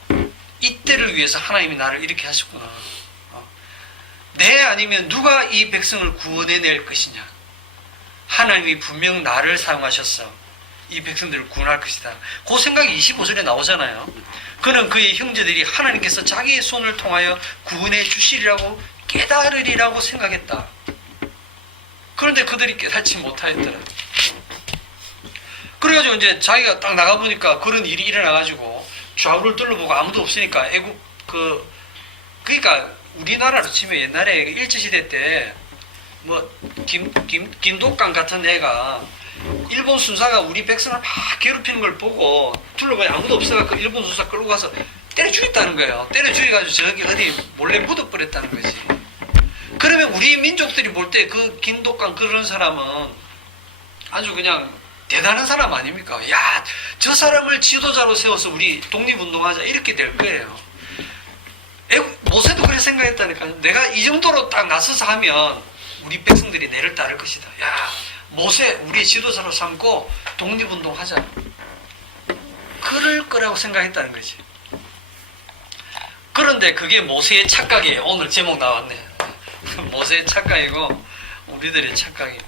이때를 위해서 하나님이 나를 이렇게 하셨구나. 아니면 누가 이 백성을 구원해낼 것이냐. 하나님이 분명 나를 사용하셨어. 이 백성들을 구원할 것이다. 그 생각이 25절에 나오잖아요. 그는 그의 형제들이 하나님께서 자기의 손을 통하여 구원해 주시리라고 깨달으리라고 생각했다. 그런데 그들이 깨닫지 못하였더라. 그래가지고 이제 자기가 딱 나가보니까 그런 일이 일어나가지고 좌우를 둘러보고 아무도 없으니까 그러니까 우리나라로 치면 옛날에 일제시대 때 김독강 같은 애가 일본 순사가 우리 백성을 막 괴롭히는 걸 보고 둘러봐야 아무도 없어서 일본 순사 끌고 가서 때려 죽였다는 거예요. 때려 죽여가지고 저기 어디 몰래 묻어버렸다는 거지. 그러면 우리 민족들이 볼 때 그 김독강 그런 사람은 아주 그냥 대단한 사람 아닙니까? 야, 저 사람을 지도자로 세워서 우리 독립운동하자 이렇게 될 거예요. 모세도 그렇게 생각했다니까요. 내가 이 정도로 딱 나서서 하면 우리 백성들이 내를 따를 것이다. 야, 모세 우리 지도자로 삼고 독립운동하자. 그럴 거라고 생각했다는 거지. 그런데 그게 모세의 착각이에요. 오늘 제목 나왔네. 모세의 착각이고 우리들의 착각이에요.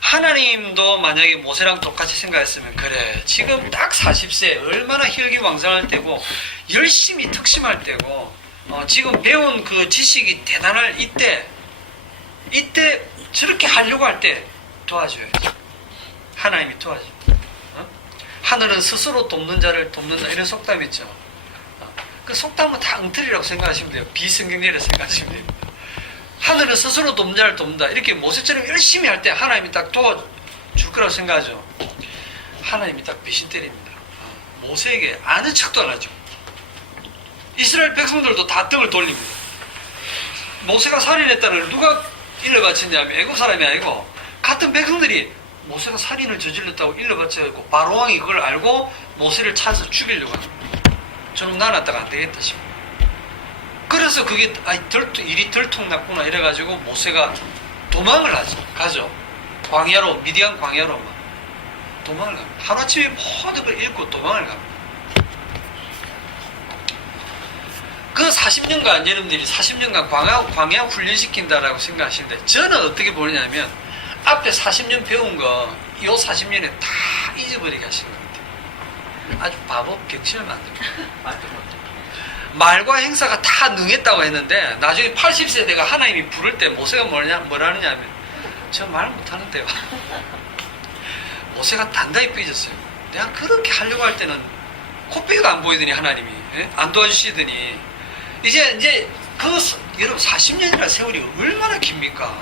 하나님도 만약에 모세랑 똑같이 생각했으면 그래 지금 딱 40세 얼마나 혈기왕성할 때고 열심히 특심할 때고 지금 배운 그 지식이 대단할 이때 이때 저렇게 하려고 할 때 도와줘야죠. 하나님이 도와줘. 하늘은 스스로 돕는 자를 돕는다, 이런 속담 있죠. 그 속담은 다 엉터리라고 생각하시면 돼요. 비성경리라 생각하시면 됩니다. 하늘은 스스로 돕는 자를 돕는다, 이렇게 모세처럼 열심히 할 때 하나님이 딱 도와줄 거라고 생각하죠. 하나님이 딱 배신 때립니다. 모세에게 아는 척도 안 하죠. 이스라엘 백성들도 다 등을 돌립니다. 모세가 살인했다는 걸 누가 일러바쳤냐면 애국 사람이 아니고 같은 백성들이 모세가 살인을 저질렀다고 일러바쳐갖고 바로왕이 그걸 알고 모세를 찾아서 죽이려고 합니다. 저놈 나놨다가 안 되겠다 싶어. 그래서 그게 일이 들통났구나 이래가지고 모세가 도망을 가죠. 광야로, 미디안 광야로 막 도망을 갑니다. 하루아침에 모든 걸 잃고 도망을 갑니다. 그 40년간 여러분들이 40년간 광야 훈련시킨다라고 생각하시는데 저는 어떻게 보냐면 앞에 40년 배운 거 이 40년에 다 잊어버리게 하시는 것 같아요. 아주 바보 격신을 만듭니다. 말과 행사가 다 능했다고 했는데 나중에 80세대가 하나님이 부를 때 모세가 뭐라느냐 하면 저 말 못하는데요. 모세가 단단히 삐졌어요. 내가 그렇게 하려고 할 때는 코빼기가 안 보이더니 하나님이 안 도와주시더니 이제 여러분 40년이라는 세월이 얼마나 깁니까?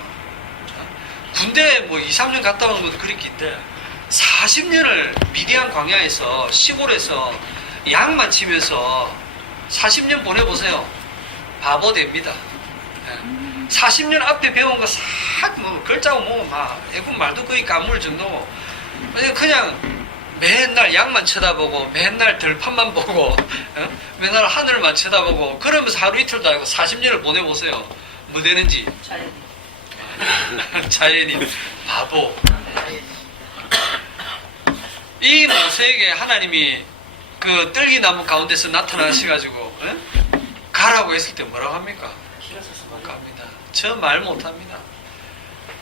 군대 뭐 2, 3년 갔다 오는 것도 그렇게 긴데 40년을 미디안 광야에서 시골에서 양만 치면서 40년 보내보세요. 바보 됩니다. 40년 앞에 배운 거 싹 뭐 글자고 뭐 막 애국 말도 거의 까물 정도고 그냥 맨날 양만 쳐다보고 맨날 들판만 보고 맨날 하늘만 쳐다보고 그러면서 하루 이틀도 아니고 40년을 보내보세요. 뭐 되는지. 자연인 바보. 이 모세에게 하나님이 그 떨기나무 가운데서 나타나셔가지고 가라고 했을 때 뭐라고 합니까? 못 갑니다. 저 말 못합니다.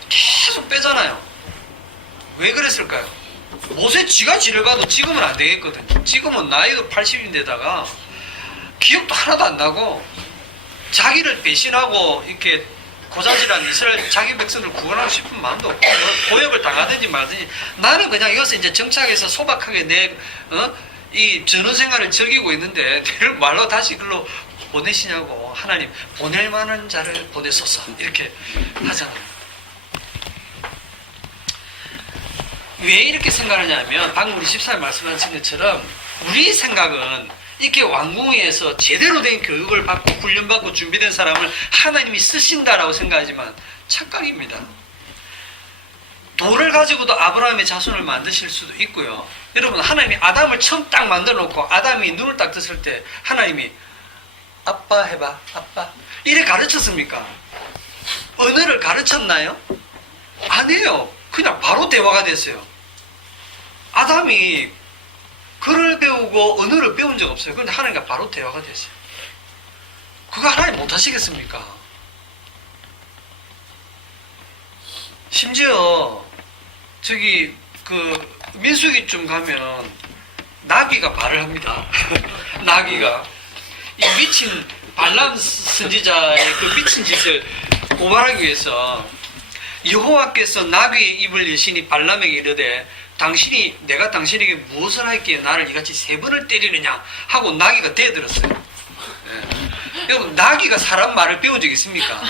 계속 빼잖아요. 왜 그랬을까요? 모세 지가 지를 가도 지금은 안 되겠거든요. 지금은 나이도 80인데다가 기억도 하나도 안 나고 자기를 배신하고 이렇게 고자질한 이스라엘 자기 백성을 구원하고 싶은 마음도 없고 고역을 당하든지 말든지 나는 그냥 이것을 이제 정착해서 소박하게 이 전원 생활을 즐기고 있는데 내를 말로 다시 글로 보내시냐고. 하나님 보낼 만한 자를 보내소서 이렇게 하잖아요. 왜 이렇게 생각하냐면 방금 우리 집사님 말씀하신 것처럼 우리 생각은 이렇게 왕궁에서 제대로 된 교육을 받고 훈련받고 준비된 사람을 하나님이 쓰신다라고 생각하지만 착각입니다. 돌을 가지고도 아브라함의 자손을 만드실 수도 있고요. 여러분 하나님이 아담을 처음 딱 만들어 놓고 아담이 눈을 딱 떴을 때 하나님이 아빠 해봐 아빠 이래 가르쳤습니까? 언어를 가르쳤나요? 아니에요. 그냥 바로 대화가 됐어요. 아담이 글을 배우고 언어를 배운 적 없어요. 그런데 하나님과 바로 대화가 됐어요. 그거 하나님 못 하시겠습니까? 심지어 저기 그 민수기쯤 가면 나귀가 말을 합니다. 나귀가 이 미친 발람 선지자의 그 미친 짓을 고발하기 위해서 여호와께서 나귀의 입을 여시니 발람에게 이르되 내가 당신에게 무엇을 할기에 나를 이같이 3번을 때리느냐 하고 나귀가 대들었어요. 여러분 나귀가 사람 말을 배운 적 있습니까?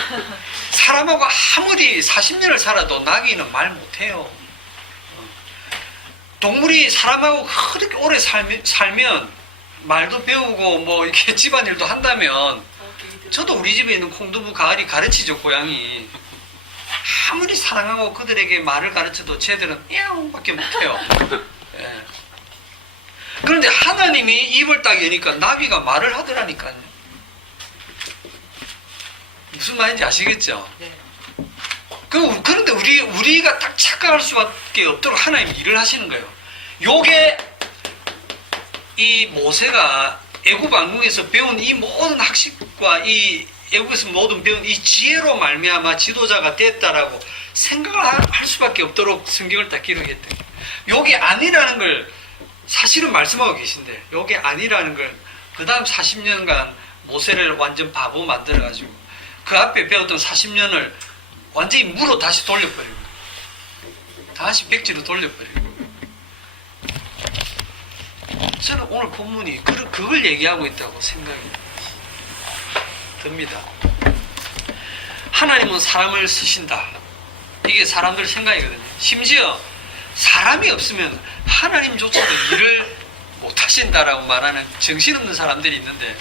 사람하고 아무리 40년을 살아도 나귀는 말 못해요. 동물이 사람하고 그렇게 오래 살면 말도 배우고 뭐 이렇게 집안일도 한다면 저도 우리 집에 있는 콩두부 가을이 가르치죠. 고양이 아무리 사랑하고 그들에게 말을 가르쳐도 쟤들은 야옹밖에 못해요. 예. 그런데 하나님이 입을 딱 여니까 나귀가 말을 하더라니까요. 무슨 말인지 아시겠죠? 네. 그런데 우리가 딱 착각할 수밖에 없도록 하나님 일을 하시는 거예요. 요게 이 모세가 애굽 왕궁에서 배운 이 모든 학식과 이 애국에서 모든 배운 이 지혜로 말미암아 지도자가 됐다라고 생각을 할 수밖에 없도록 성경을 딱 기록했대요. 요게 아니라는 걸 사실은 말씀하고 계신데 요게 아니라는 걸 그 다음 40년간 모세를 완전 바보 만들어가지고 그 앞에 배웠던 40년을 완전히 무로 다시 돌려버리고 다시 백지로 돌려버리고. 저는 오늘 본문이 그걸 얘기하고 있다고 생각이 듭니다. 하나님은 사람을 쓰신다. 이게 사람들 생각이거든요. 심지어 사람이 없으면 하나님조차도 일을 못하신다라고 말하는 정신없는 사람들이 있는데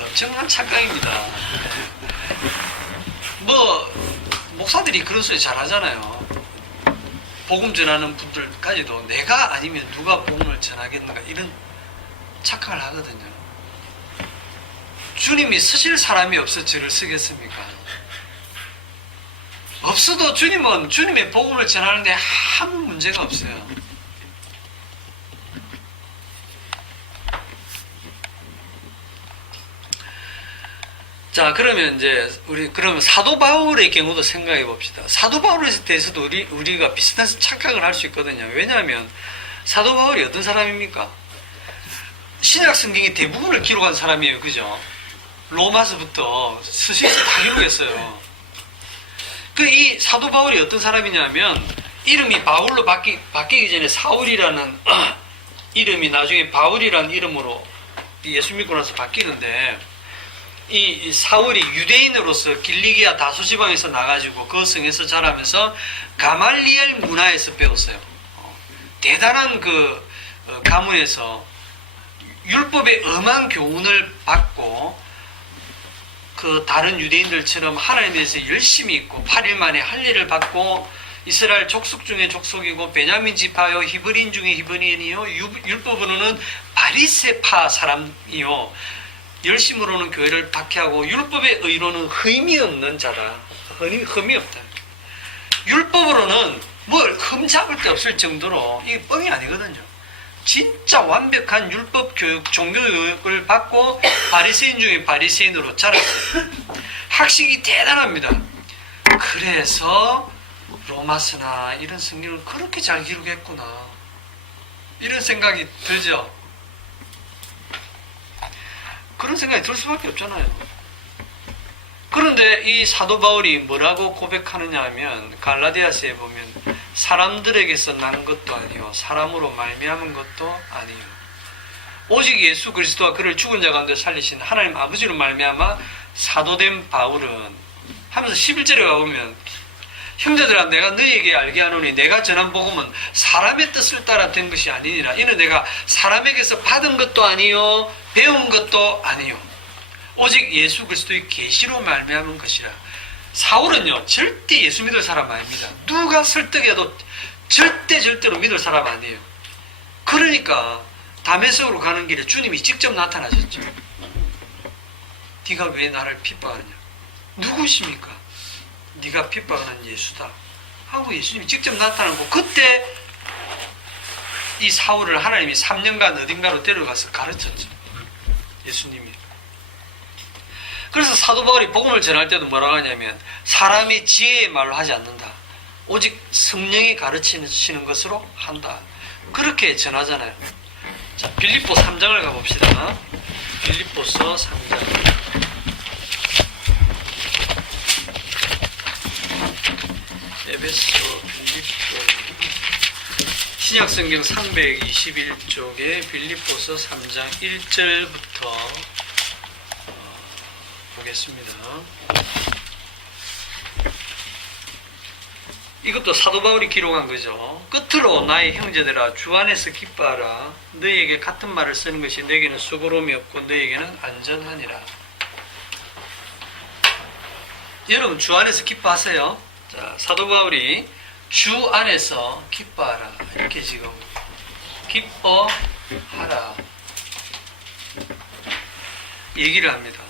엄청난 착각입니다. 목사들이 그런 소리 잘하잖아요. 복음 전하는 분들까지도 내가 아니면 누가 복음을 전하겠는가 이런 착각을 하거든요. 주님이 쓰실 사람이 없어 저를 쓰겠습니까? 없어도 주님은 주님의 복음을 전하는데 아무 문제가 없어요. 자, 그러면 이제 그러면 사도 바울의 경우도 생각해 봅시다. 사도 바울에 대해서도 우리가 비슷한 착각을 할 수 있거든요. 왜냐하면 사도 바울이 어떤 사람입니까? 신약 성경의 대부분을 기록한 사람이에요, 그죠? 로마서부터 스시에서 다 기록했어요. 이 사도 바울이 어떤 사람이냐면 이름이 바울로 바뀌기 전에 사울이라는 이름이 나중에 바울이라는 이름으로 예수 믿고 나서 바뀌는데. 이 사울이 유대인으로서 길리기아 다소 지방에서 나가지고 그 성에서 자라면서 가말리엘 문화에서 배웠어요. 대단한 그 가문에서 율법의 엄한 교훈을 받고 그 다른 유대인들처럼 하나님에 대해서 열심히 있고 8일 만에 할례를 받고 이스라엘 족속 중에 족속이고 베냐민 지파요 히브리인 중에 히브리인이요 율법으로는 바리새파 사람이요 열심으로는 교회를 박해하고 율법의 의로는 흠이 없는 자다. 흠이 없다. 율법으로는 뭘 흠잡을 데 없을 정도로 이게 뻥이 아니거든요. 진짜 완벽한 율법 교육, 종교 교육을 받고 바리새인 중에 바리새인으로 자랐어요. 학식이 대단합니다. 그래서 로마서나 이런 성경을 그렇게 잘 기록했구나. 이런 생각이 들죠. 그런 생각이 들 수밖에 없잖아요. 그런데 이 사도 바울이 뭐라고 고백하느냐 하면 갈라디아서에 보면 사람들에게서 난 것도 아니요 사람으로 말미암은 것도 아니요 오직 예수 그리스도와 그를 죽은 자 가운데 살리신 하나님 아버지로 말미암아 사도된 바울은 하면서 11절에 가보면 형제들아 내가 너희에게 알게 하노니 내가 전한 복음은 사람의 뜻을 따라 된 것이 아니니라. 이는 내가 사람에게서 받은 것도 아니요 배운 것도 아니요 오직 예수 그리스도의 계시로 말미암은 것이라. 사울은요 절대 예수 믿을 사람 아닙니다. 누가 설득해도 절대로 믿을 사람 아니에요. 그러니까 다메섹으로 가는 길에 주님이 직접 나타나셨죠. 네가 왜 나를 핍박하느냐. 누구십니까? 네가 핍박하는 예수다 하고 예수님이 직접 나타나고 그때 이 사울을 하나님이 3년간 어딘가로 데려가서 가르쳤죠. 예수님이. 그래서 사도 바울이 복음을 전할 때도 뭐라고 하냐면 사람이 지혜의 말로 하지 않는다. 오직 성령이 가르치시는 것으로 한다. 그렇게 전하잖아요. 자, 빌립보 3장을 가봅시다. 빌립보서 3장. 에베소, 빌립보, 신약성경 321쪽에 빌립보서 3장 1절부터 보겠습니다. 이것도 사도 바울이 기록한 거죠. 끝으로 나의 형제들아 주 안에서 기뻐하라. 너희에게 같은 말을 쓰는 것이 내게는 수고로움이 없고 너희에게는 안전하니라. 여러분 주 안에서 기뻐하세요. 자, 사도 바울이 주 안에서 기뻐하라 이렇게 지금 기뻐하라 얘기를 합니다.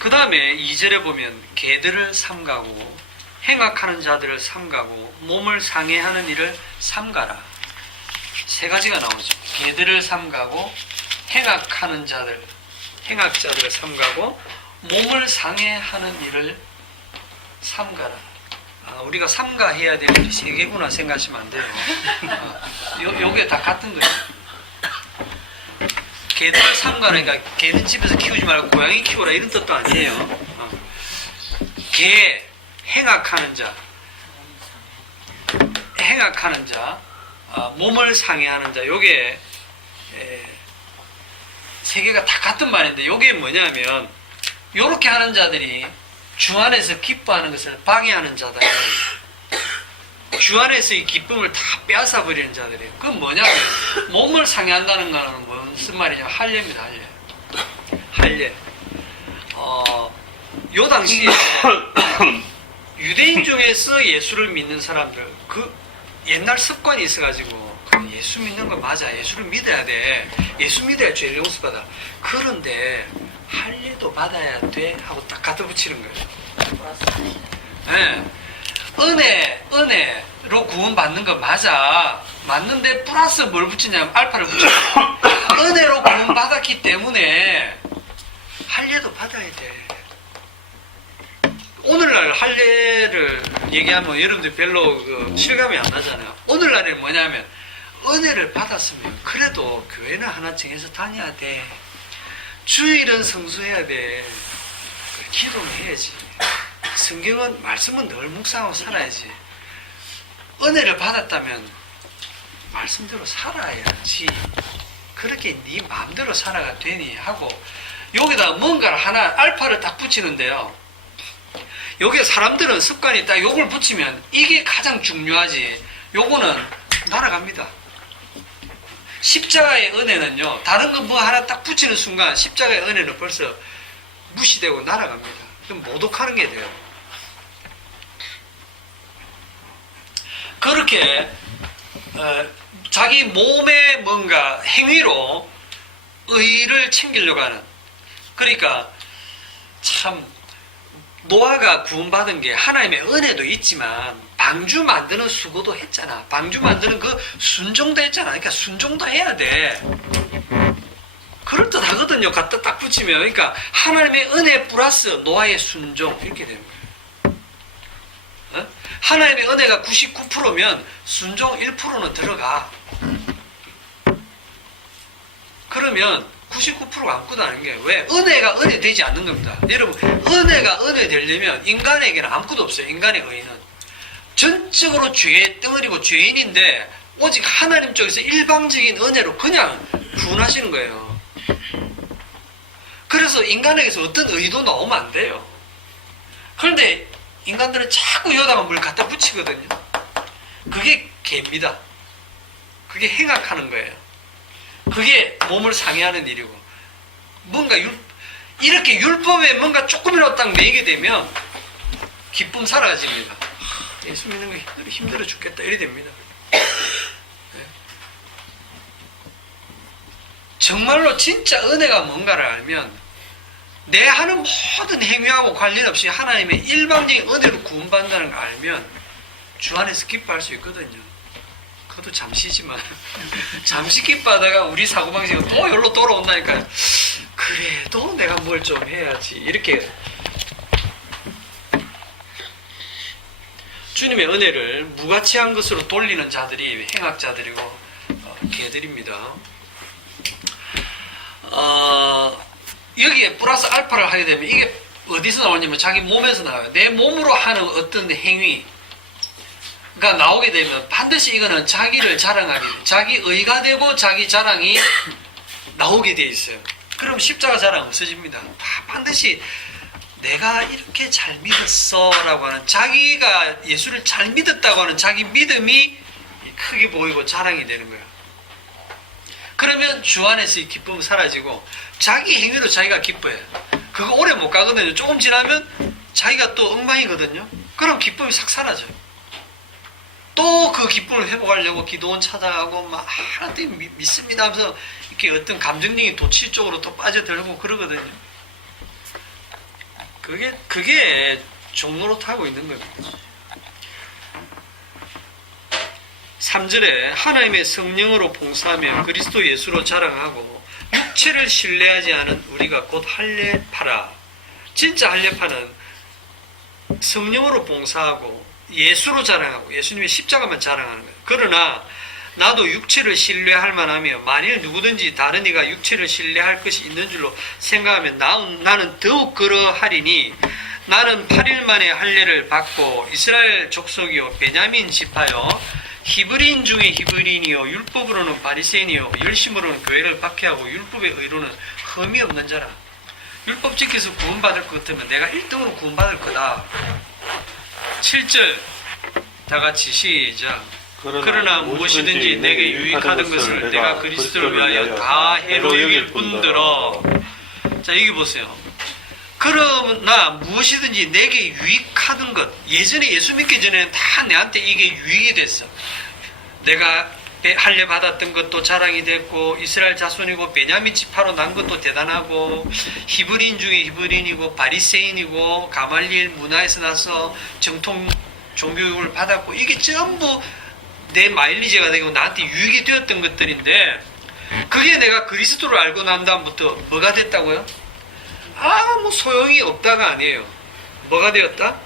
그 다음에 2절에 보면 개들을 삼가고 행악하는 자들을 삼가고 몸을 상해하는 일을 삼가라. 세 가지가 나오죠. 개들을 삼가고 행악하는 자들, 행악자들을 삼가고 몸을 상해하는 일을 삼가라. 우리가 삼가해야 될 일이 세 개구나 생각하시면 안 돼요. 요게 다 같은 거예요. 개들을 삼가라니까 개는 집에서 키우지 말고 고양이 키워라 이런 뜻도 아니에요. 개, 행악하는 자, 몸을 상해하는 자, 요게 세 개가 다 같은 말인데 요게 뭐냐면 요렇게 하는 자들이 주 안에서 기뻐하는 것을 방해하는 자다. 주 안에서의 기쁨을 다 빼앗아 버리는 자들이에요. 그건 뭐냐면 몸을 상해한다는 거는 무슨 말이냐면 할례입니다. 할례. 요 당시에 유대인 중에서 예수를 믿는 사람들, 그 옛날 습관이 있어가지고 예수 믿는 거 맞아, 예수를 믿어야 돼, 예수 믿어야 죄를 용서받아, 그런데 할례도 받아야 돼 하고 딱 갖다 붙이는 거예요. 네. 은혜로 구원받는 거 맞는데 플러스 뭘 붙이냐면 알파를 붙여요. 은혜로 구원받았기 때문에 할례도 받아야 돼. 오늘날 할례를 얘기하면 여러분들 별로 실감이 안 나잖아요. 오늘날에는 뭐냐면 은혜를 받았으면 그래도 교회는 하나 정해서 다녀야 돼, 주일은 성수해야 돼, 기도는 해야지, 성경은 말씀은 늘 묵상하고 살아야지, 은혜를 받았다면 말씀대로 살아야지, 그렇게 네 마음대로 살아가 되니 하고 여기다 뭔가를 하나 알파를 딱 붙이는데요. 여기에 사람들은 습관이 딱 요걸 붙이면 이게 가장 중요하지, 요거는 날아갑니다. 십자가의 은혜는요, 다른 거 뭐 하나 딱 붙이는 순간 십자가의 은혜는 벌써 무시되고 날아갑니다. 그럼 모독하는 게 돼요. 그렇게 자기 몸의 뭔가 행위로 의를 챙기려고 하는, 그러니까 참 노아가 구원받은 게 하나님의 은혜도 있지만 방주 만드는 수고도 했잖아. 방주 만드는 그 순종도 했잖아. 그러니까 순종도 해야 돼. 그럴듯하거든요. 갖다 딱 붙이면. 그러니까 하나님의 은혜 플러스 노아의 순종, 이렇게 되는 거예요. 어? 하나님의 은혜가 99%면 순종 1%는 들어가. 그러면 99%가 아무것도 아닌 게, 왜? 은혜가 은혜 되지 않는 겁니다. 여러분, 은혜가 은혜 되려면 인간에게는 아무것도 없어요. 인간의 의는 전적으로 죄의 덩어리고 죄인인데 오직 하나님 쪽에서 일방적인 은혜로 그냥 구원하시는 거예요. 그래서 인간에게서 어떤 의도 나오면 안 돼요. 그런데 인간들은 자꾸 여다가 뭘 갖다 붙이거든요. 그게 개입니다. 그게 행악하는 거예요. 그게 몸을 상해하는 일이고, 뭔가 이렇게 율법에 뭔가 조금이라도 딱 매이게 되면 기쁨 사라집니다. 예수 믿는 거 힘들어 죽겠다, 이래 됩니다. 네. 정말로 진짜 은혜가 뭔가를 알면 내 하는 모든 행위하고 관련 없이 하나님의 일방적인 은혜로 구원받는다는 걸 알면 주 안에서 기뻐할 수 있거든요. 그것도 잠시지만 잠시 기뻐하다가 우리 사고방식은 또 여기로 돌아온다니까요. 그래도 내가 뭘 좀 해야지, 이렇게 주님의 은혜를 무가치한 것으로 돌리는 자들이 행악자들이고 개들입니다. 여기에 플러스 알파를 하게 되면 이게 어디서 나오냐면 자기 몸에서 나와요. 내 몸으로 하는 어떤 행위가 나오게 되면 반드시 이거는 자기를 자랑하게 돼요. 자기 의가 되고 자기 자랑이 나오게 돼 있어요. 그럼 십자가 자랑 없어집니다. 다 반드시 내가 이렇게 잘 믿었어 라고 하는, 자기가 예수를 잘 믿었다고 하는 자기 믿음이 크게 보이고 자랑이 되는 거예요. 그러면 주 안에서의 기쁨은 사라지고 자기 행위로 자기가 기뻐해요. 그거 오래 못 가거든요. 조금 지나면 자기가 또 엉망이거든요. 그럼 기쁨이 싹 사라져요. 또 그 기쁨을 회복하려고 기도원 찾아가고 막 하나님 믿습니다 하면서 이렇게 어떤 감정적인 도취 쪽으로 또 빠져들고 그러거든요. 그게 종로로 타고 있는 겁니다. 3절에 하나님의 성령으로 봉사하며 그리스도 예수로 자랑하고 육체를 신뢰하지 않은 우리가 곧 할례파라. 진짜 할례파는 성령으로 봉사하고 예수로 자랑하고 예수님의 십자가만 자랑하는 거예요. 그러나 나도 육체를 신뢰할 만하며 만일 누구든지 다른 이가 육체를 신뢰할 것이 있는 줄로 생각하면 나는 더욱 그러하리니 나는 8일 만에 할례를 받고 이스라엘 족속이요 베냐민 지파요 히브리인 중에 히브리인이요 율법으로는 바리새인이요 열심으로는 교회를 박해하고 율법의 의로는 흠이 없는 자라. 율법 지켜서 구원받을 것 같으면 내가 1등으로 구원받을 거다. 7절 다 같이 시작. 그러나 무엇이든지 내게 유익하던 것을 내가 그리스도를 위하여 다 해로 여길 뿐더러. 자, 여기 보세요. 그러나 무엇이든지 내게 유익하던 것. 예전에 예수 믿기 전에는 다 내한테 이게 유익이 됐어. 내가 할례 받았던 것도 자랑이 됐고 이스라엘 자손이고 베냐민 지파로 난 것도 대단하고 히브리인 중에 히브리인이고 바리새인이고 가말리엘 문화에서 나서 정통 종교육을 받았고 이게 전부 내 마일리지가 되고 나한테 유익이 되었던 것들인데 그게 내가 그리스도를 알고 난 다음부터 뭐가 됐다고요? 아무 소용이 없다가 아니에요. 뭐가 되었다?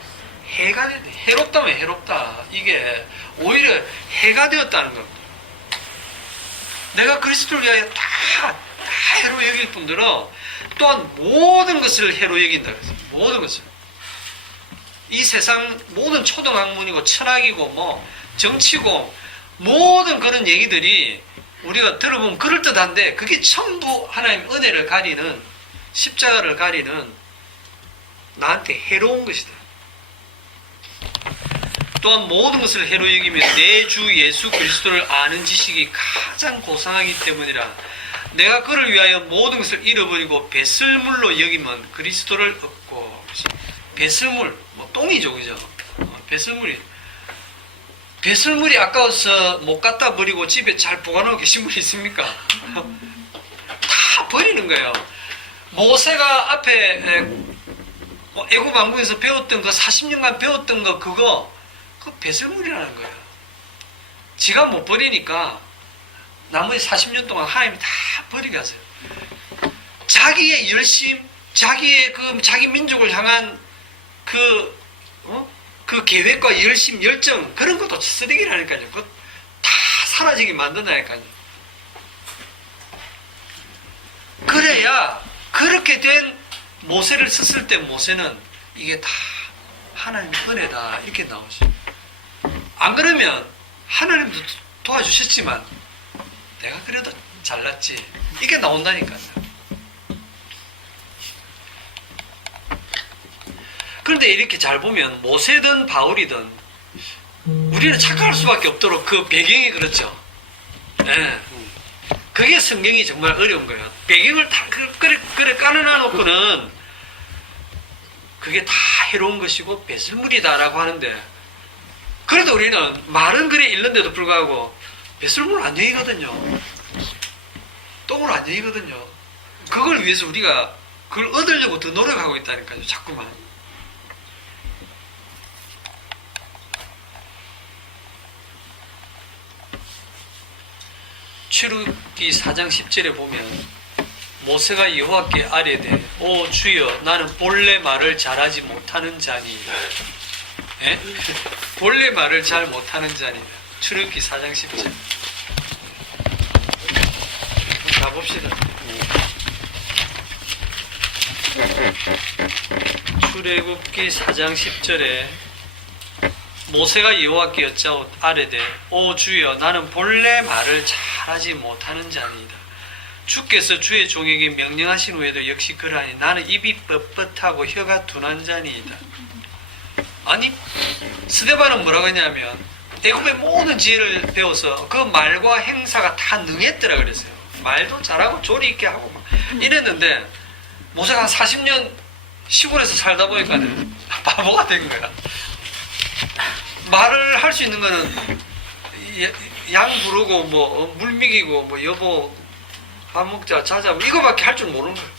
해가 되었다. 해롭다면 해롭다. 이게 오히려 해가 되었다는 겁니다. 내가 그리스도를 위하여 다 해로 여길 뿐더러 또한 모든 것을 해로 여긴다. 모든 것을. 이 세상 모든 초등학문이고 철학이고 뭐 정치고 모든 그런 얘기들이 우리가 들어보면 그럴듯한데 그게 전부 하나님의 은혜를 가리는 십자가를 가리는 나한테 해로운 것이다. 또한 모든 것을 해로 여기며 내 주 예수 그리스도를 아는 지식이 가장 고상하기 때문이라. 내가 그를 위하여 모든 것을 잃어버리고 배설물로 여기면 그리스도를 얻고. 배설물, 뭐 똥이죠, 그죠? 배설물이 아까워서 못 갖다 버리고 집에 잘 보관하고 계신 분이 있습니까? 다 버리는 거예요. 모세가 앞에 애굽 왕국에서 배웠던 거 40년간 배웠던 거 그거 배설물이라는 거예요. 지가 못 버리니까 나머지 40년 동안 하나님이 다 버리게 하세요. 자기의 열심, 자기 민족을 향한 그 계획과 열심, 열정 그런 것도 쓰레기라니까요. 그거 다 사라지게 만든다니까요. 그래야 그렇게 된 모세를 썼을 때 모세는 이게 다 하나님의 은혜다 이렇게 나오죠. 안 그러면 하나님도 도와주셨지만 내가 그래도 잘났지 이게 나온다니까요. 그런데 이렇게 잘 보면 모세든 바울이든 우리는 착각할 수밖에 없도록 그 배경이 그렇죠. 네. 그게 성경이 정말 어려운 거예요. 배경을 다 그래 깔아놔 놓고는 그게 다 해로운 것이고 배설물이다라고 하는데 그래도 우리는 말은 그래 읽는데도 불구하고 배설물 안 여기거든요. 똥을 안 여기거든요. 그걸 위해서 우리가 그걸 얻으려고 더 노력하고 있다니까요. 자꾸만. 출애굽기 4장 10절에 보면 모세가 여호와께 아뢰되 오 주여 나는 본래 말을 잘하지 못하는 자니이다. 예? 본래 말을 잘 못하는 자니이다. 출애굽기 4장 10절. 가봅시다. 출애굽기 4장 10절에 모세가 여호와께 여짜오 아뢰되 오 주여 나는 본래 말을 잘하지 못하는 자니이다. 주께서 주의 종에게 명령하신 후에도 역시 그러하니 나는 입이 뻣뻣하고 혀가 둔한 자니이다. 아니 스데반은 뭐라고 했냐면 애굽의 모든 지혜를 배워서 그 말과 행사가 다 능했더라 그랬어요. 말도 잘하고 조리 있게 하고 막 이랬는데 모세가 한 40년 시골에서 살다 보니까 바보가 된 거야. 말을 할 수 있는 거는 양 부르고 뭐 물 먹이고 뭐 여보 밥 먹자 자자 뭐 이거밖에 할 줄 모르는 거예요.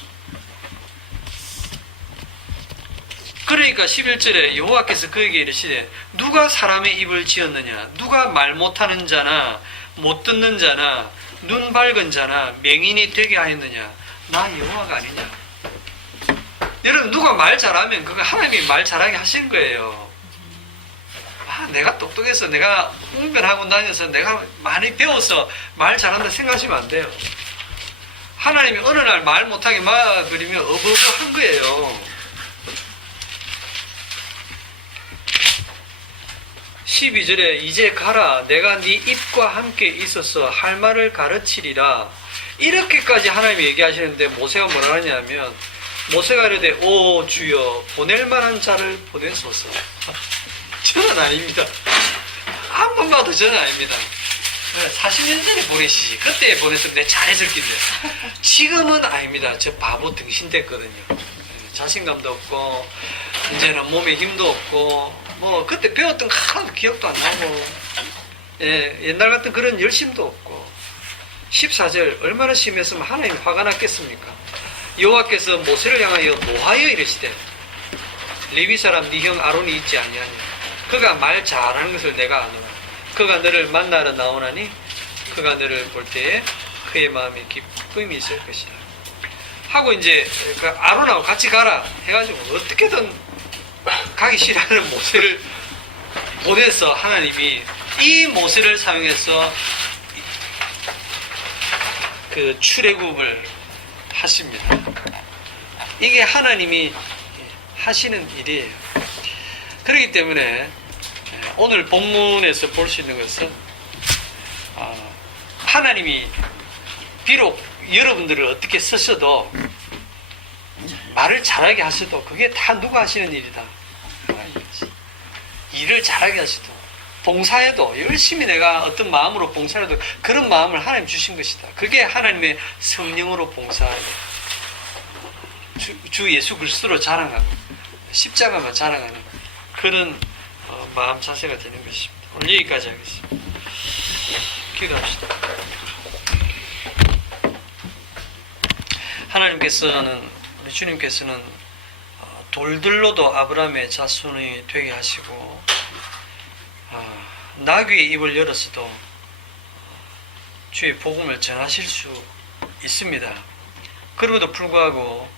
그러니까 11절에 여호와께서 그에게 이르시되 누가 사람의 입을 지었느냐 누가 말 못하는 자나 못 듣는 자나 눈 밝은 자나 맹인이 되게 하였느냐 나 여호와가 아니냐. 여러분 누가 말 잘하면 그거 하나님이 말 잘하게 하신 거예요. 내가 똑똑해서 내가 웅변하고 다녀서 내가 많이 배워서 말 잘한다 생각하시면 안 돼요. 하나님이 어느 날 말 못하게 막으리면 어버버한 거예요. 12절에 이제 가라 내가 네 입과 함께 있어서 할 말을 가르치리라. 이렇게까지 하나님이 얘기하시는데 모세가 뭐라 하냐면 모세가 이르되 오 주여 보낼 만한 자를 보내소서. 저는 아닙니다. 한 번 봐도 저는 아닙니다. 40년 전에 보내시지. 그때 보냈으면 내가 잘했을 텐데. 지금은 아닙니다. 저 바보 등신 됐거든요. 자신감도 없고 이제는 몸에 힘도 없고 뭐 그때 배웠던 거 하나도 기억도 안 나고 옛날 같은 그런 열심도 없고 14절 얼마나 심했으면 하나님이 화가 났겠습니까? 여호와께서 모세를 향하여 노하여 이르시되 레위 사람 네 형 아론이 있지 아니하냐 그가 말 잘하는 것을 내가 아노라. 그가 너를 만나러 나오나니 그가 너를 볼 때에 그의 마음에 기쁨이 있을 것이라 하고 이제 그 아론하고 같이 가라 해가지고 어떻게든 가기 싫어하는 모세를 보내서 하나님이 이 모세를 사용해서 그 출애굽을 하십니다. 이게 하나님이 하시는 일이에요. 그렇기 때문에 오늘 본문에서 볼 수 있는 것은 하나님이 비록 여러분들을 어떻게 쓰셔도 말을 잘하게 하셔도 그게 다 누가 하시는 일이다. 일을 잘하게 하셔도 봉사해도 열심히 내가 어떤 마음으로 봉사해도 그런 마음을 하나님 주신 것이다. 그게 하나님의 성령으로 봉사하는 주 예수 그리스도로 자랑하는 십자가만 자랑하는 그런 마음 자세가 되는 것입니다. 오늘 여기까지 하겠습니다. 기도합시다. 하나님께서는 우리 주님께서는 돌들로도 아브라함의 자손이 되게 하시고 나귀의 입을 열었어도 주의 복음을 전하실 수 있습니다. 그럼에도 불구하고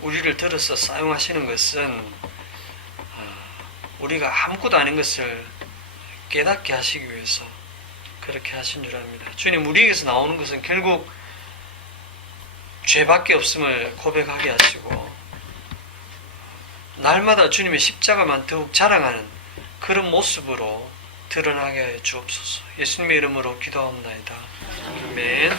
우리를 들어서 사용하시는 것은 우리가 아무것도 아닌 것을 깨닫게 하시기 위해서 그렇게 하신 줄 압니다. 주님, 우리에게서 나오는 것은 결국 죄밖에 없음을 고백하게 하시고 날마다 주님의 십자가만 더욱 자랑하는 그런 모습으로 드러나게 하여 주옵소서. 예수님의 이름으로 기도하옵나이다. 아멘.